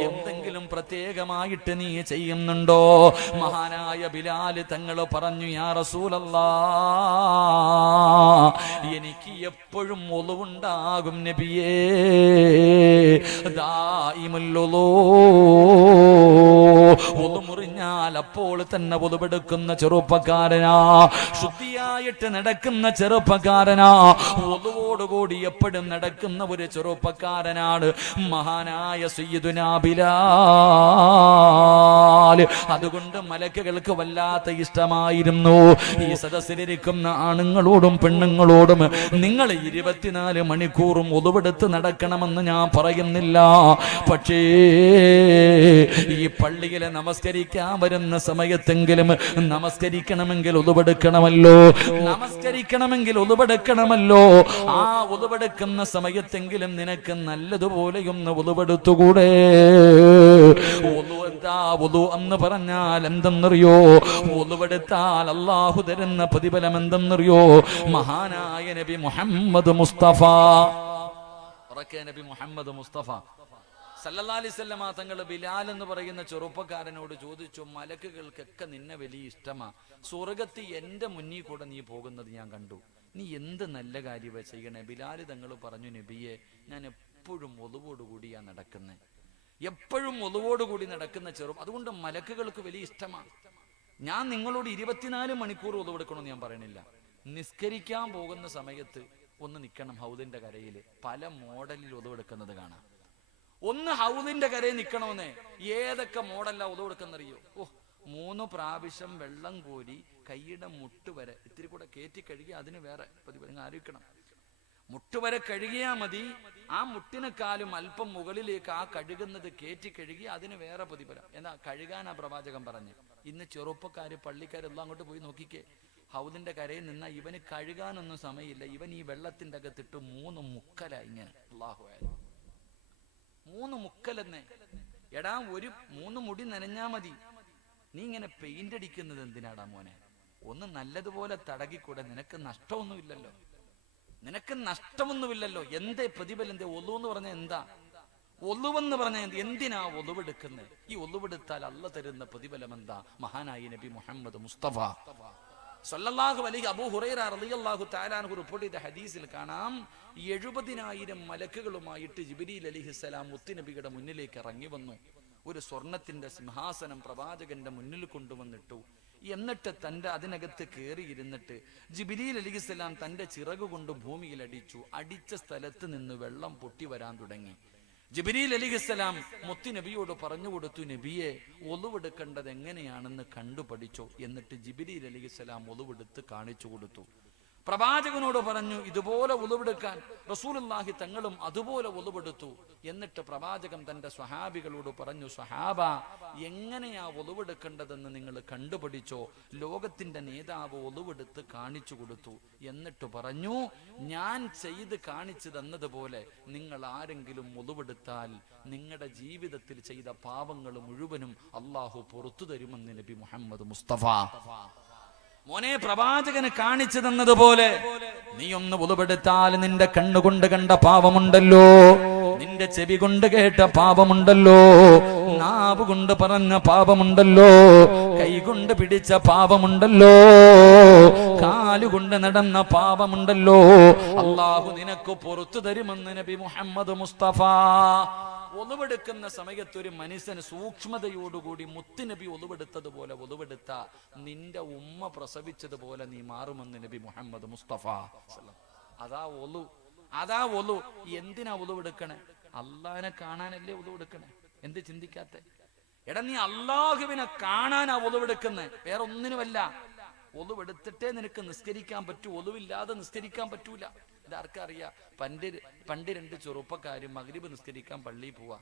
എന്തെങ്കിലും പ്രത്യേകമായിട്ട് നീ ചെയ്യുന്നുണ്ടോ? മഹാനായ ബിലാൽ തങ്ങൾ പറഞ്ഞു, യാ റസൂലല്ലാഹ്, എനിക്ക് എപ്പോഴും ഒളുവുണ്ടാകും നബിയേ, ദായിമുൽ ഉളൂ. ഒളു മുറിഞ്ഞാൽ അപ്പോൾ തന്നെ ഒളുവെടുക്കുന്ന ചെറുപ്പക്കാരനാ, ശുദ്ധിയായിട്ട് നടക്കുന്ന ചെറുപ്പക്കാരനാ, ഒളുവോടുകൂടി എപ്പോഴും നടക്കുന്ന ഒരു ചെറുപ്പക്കാരനാണ് മഹാനായ സയ്യിദുനാ ബിലാൽ. അതുകൊണ്ട് മലക്കുകൾക്ക് വല്ലാത്ത ഇഷ്ടമായിരുന്നു. ഈ സദസ്സിലിരിക്കുന്ന ആണുങ്ങളോടും പെണ്ണുങ്ങളോടും, നിങ്ങൾ 24 മണിക്കൂറും ഒളുവെടുത്ത് നടക്കണമെന്ന് ഞാൻ പറയുന്നില്ല. പക്ഷേ ഈ പള്ളിയിലെ നമസ്കരിക്കാൻ വരുന്ന സമയത്തെങ്കിലും നമസ്കരിക്കണമെങ്കിൽ ഒളുവെടുക്കണമല്ലോ, ആ ഒളുവെടുക്കുന്ന സമയത്തെങ്കിലും നിനക്ക് നല്ലതുപോലെയൊന്ന് ഒളുവെടുത്തുകൂടെ? ഒളു എന്ന് പറഞ്ഞാൽ എന്തെന്നറിയോ? ഒളുവെടുത്താൽ അല്ലാഹു തരുന്ന പ്രതിഫലം എന്തെന്നറിയോ? മഹാനായ നബി മുഹമ്മദ് മുസ്തഫ സല്ലല്ലാഹു അലൈഹി വസല്ലമ തങ്ങൾ ബിലാൽ എന്ന് പറയുന്ന ചെറുപ്പക്കാരനോട് ചോദിച്ചു, മലക്കുകൾക്കൊക്കെ നിന്നെ വലിയ ഇഷ്ടമാ, സ്വർഗത്തിൽ എന്റെ മുന്നിൽ കൂടെ നീ പോകുന്നത് ഞാൻ കണ്ടു, നീ എന്ത് നല്ല കാര്യമാ ചെയ്യണേ? ബിലാൽ തങ്ങൾ പറഞ്ഞു, നബിയെ, ഞാൻ എപ്പോഴും ഒളുവോടുകൂടിയാ നടക്കുന്നത്, എപ്പോഴും ഒളുവോടുകൂടി നടക്കുന്ന അതുകൊണ്ട് മലക്കുകൾക്ക് വലിയ ഇഷ്ടമാണ്. ഞാൻ നിങ്ങളോട് 24 മണിക്കൂർ ഒളുവെടുക്കണമെന്ന് ഞാൻ പറയണില്ല. നിസ്കരിക്കാൻ പോകുന്ന സമയത്ത് ഒന്ന് നിൽക്കണം ഹൗദിന്റെ കരയിൽ. പല മോഡലിൽ ഒളുവെടുക്കുന്നത് കാണാം. ഒന്ന് ഹൗദിന്റെ കരയിൽ നിൽക്കണമെന്നേ. ഏതൊക്കെ മോഡലാ ഒളുവെടുക്കുന്നറിയോ? 3 പ്രാവശ്യം വെള്ളം കോരി കൈയുടെ മുട്ട് വരെ ഇത്തിരി കൂടെ കയറ്റി കഴുകി അതിന് വേറെ പ്രതിഫലം ആലോചിക്കണം. മുട്ടുവരെ കഴുകിയാ മതി. ആ മുട്ടിനെക്കാളും അല്പം മുകളിലേക്ക് ആ കഴുകുന്നത് കയറ്റി കഴുകി അതിന് വേറെ പ്രതിഫലം. എന്നാ കഴുകാനാ പ്രവാചകൻ പറഞ്ഞ്. ഇന്ന് ചെറുപ്പക്കാര് പള്ളിക്കാരെല്ലാം അങ്ങോട്ട് പോയി നോക്കിക്കേ. ഹൗദിന്റെ കരയിൽ നിന്നാ ഇവന് കഴുകാനൊന്നും സമയമില്ല. ഇവൻ ഈ വെള്ളത്തിന്റെ അകത്തിട്ട് 3 മുക്കല ഇങ്ങനെ. അല്ലാഹു അക്ബർ. 3 മുക്കലെന്നേ. എടാ, ഒരു 3 മുടി നനഞ്ഞാ മതി. നീ ഇങ്ങനെ പെയിന്റ് അടിക്കുന്നത് എന്തിനാടാ മോനെ? ഒന്ന് നല്ലതുപോലെ തടകിക്കൂടെ? നിനക്ക് നഷ്ടമൊന്നുമില്ലല്ലോ. എന്തേ പ്രതിഫലം? എന്തേ ഒളു എന്ന് പറഞ്ഞ എന്താ? ഒളുവെന്ന് പറഞ്ഞ എന്തിനാ ഒളുവെടുക്കുന്നത്? ഈ ഒളുവെടുത്താൽ അല്ല തരുന്ന പ്രതിഫലം എന്താ? മഹാനായ നബി മുഹമ്മദ് മുസ്തഫ സല്ലല്ലാഹു അലൈഹി അബൂ ഹുറൈറ റളിയല്ലാഹു തആല അൻഹു റിപ്പോർട്ട് ചെയ്ത ഹദീസിൽ കാണാം, 70,000 മലക്കുകളുമായിട്ട് ജിബ്രീൽ അലൈഹിസ്സലാം മുത്തുനബിയുടെ മുന്നിലേക്ക് ഇറങ്ങി വന്നു. ഒരു സ്വർണത്തിന്റെ സിംഹാസനം പ്രവാചകന്റെ മുന്നിൽ കൊണ്ടുവന്നിട്ടു. എന്നിട്ട് തന്റെ അതിനകത്ത് കയറിയിരുന്നിട്ട് ജിബ്രീൽ അലൈഹിസ്സലാം തന്റെ ചിറക് കൊണ്ട് ഭൂമിയിൽ അടിച്ചു. അടിച്ച സ്ഥലത്ത് നിന്ന് വെള്ളം പൊട്ടി വരാൻ തുടങ്ങി. ജിബ്രീൽ അലൈഹിസ്സലാം മുത്തി നബിയോട് പറഞ്ഞു കൊടുത്തു, നബിയെ ഒളുവെടുക്കേണ്ടത് എങ്ങനെയാണെന്ന് കണ്ടുപഠിച്ചോ. എന്നിട്ട് ജിബ്രീൽ അലൈഹിസ്സലാം ഒളുവെടുത്ത് കാണിച്ചു കൊടുത്തു. പ്രവാചകനോട് പറഞ്ഞു ഇതുപോലെ ഒളുവെടുക്കാൻ. റസൂലുള്ളാഹി തങ്ങളും അതുപോലെ ഒളുവെടുത്തു. എന്നിട്ട് പ്രവാചകൻ തന്റെ സ്വഹാബികളോട് പറഞ്ഞു, സ്വഹാബ, എങ്ങനെയാ ഒളുവെടുക്കേണ്ടതെന്ന് നിങ്ങൾ കണ്ടുപഠിച്ചോ. ലോകത്തിന്റെ നേതാവ് ഒളുവെടുത്ത് കാണിച്ചു കൊടുത്തു. എന്നിട്ട് പറഞ്ഞു, ഞാൻ ചെയ്ത് കാണിച്ചു തന്നതുപോലെ നിങ്ങൾ ആരെങ്കിലും ഒളുവെടുത്താൽ നിങ്ങളുടെ ജീവിതത്തിൽ ചെയ്ത പാപങ്ങൾ മുഴുവനും അള്ളാഹു പുറത്തു തരുമെന്ന് നബി മുഹമ്മദ് മുസ്തഫ. മോനെ, പ്രവാചകന് കാണിച്ചു തന്നതുപോലെ നീ ഒന്ന് ഉളുവെടുത്താൽ നിന്റെ കണ്ണുകൊണ്ട് കണ്ട പാപമുണ്ടല്ലോ, നിന്റെ ചെവി കൊണ്ട് കേട്ട പാപമുണ്ടല്ലോ, നാവ് കൊണ്ട് പറഞ്ഞ പാപമുണ്ടല്ലോ, കൈകൊണ്ട് പിടിച്ച പാപമുണ്ടല്ലോ, കാലുകൊണ്ട് നടന്ന പാപമുണ്ടല്ലോ, അള്ളാഹു നിനക്ക് പുറത്തു തരുമെന്ന് നബി മുഹമ്മദ് മുസ്തഫ. ഒളുവെടുക്കുന്ന സമയത്ത് ഒരു മനുഷ്യന് സൂക്ഷ്മതയോടുകൂടി മുത്തുനബി ഒളുവെടുത്തതുപോലെ ഒളുവെടുത്ത നിന്റെ ഉമ്മ പ്രസവിച്ചതുപോലെ നീ മാറുമെന്ന് നബി മുഹമ്മദ് മുസ്തഫ. അതാ ഒളു. എന്തിനാ ഒളുവെടുക്കണേ? അള്ളാഹിനെ കാണാനല്ലേ ഒളുവെടുക്കണേ? എന്ത് ചിന്തിക്കാത്തെ? എടാ, നീ അള്ളാഹുവിനെ കാണാനാ ഒളുവെടുക്കുന്നേ, വേറെ ഒന്നിനുമല്ല. ഒളുവെടുത്തിട്ടേ നിനക്ക് നിസ്കരിക്കാൻ പറ്റൂ, ഒളുവില്ലാതെ നിസ്കരിക്കാൻ പറ്റൂല. ഇതാർക്കറിയാം? പണ്ട് രണ്ട് ചെറുപ്പക്കാര് മഗ്രിബ് നിസ്കരിക്കാൻ പള്ളിയിൽ പോവാ.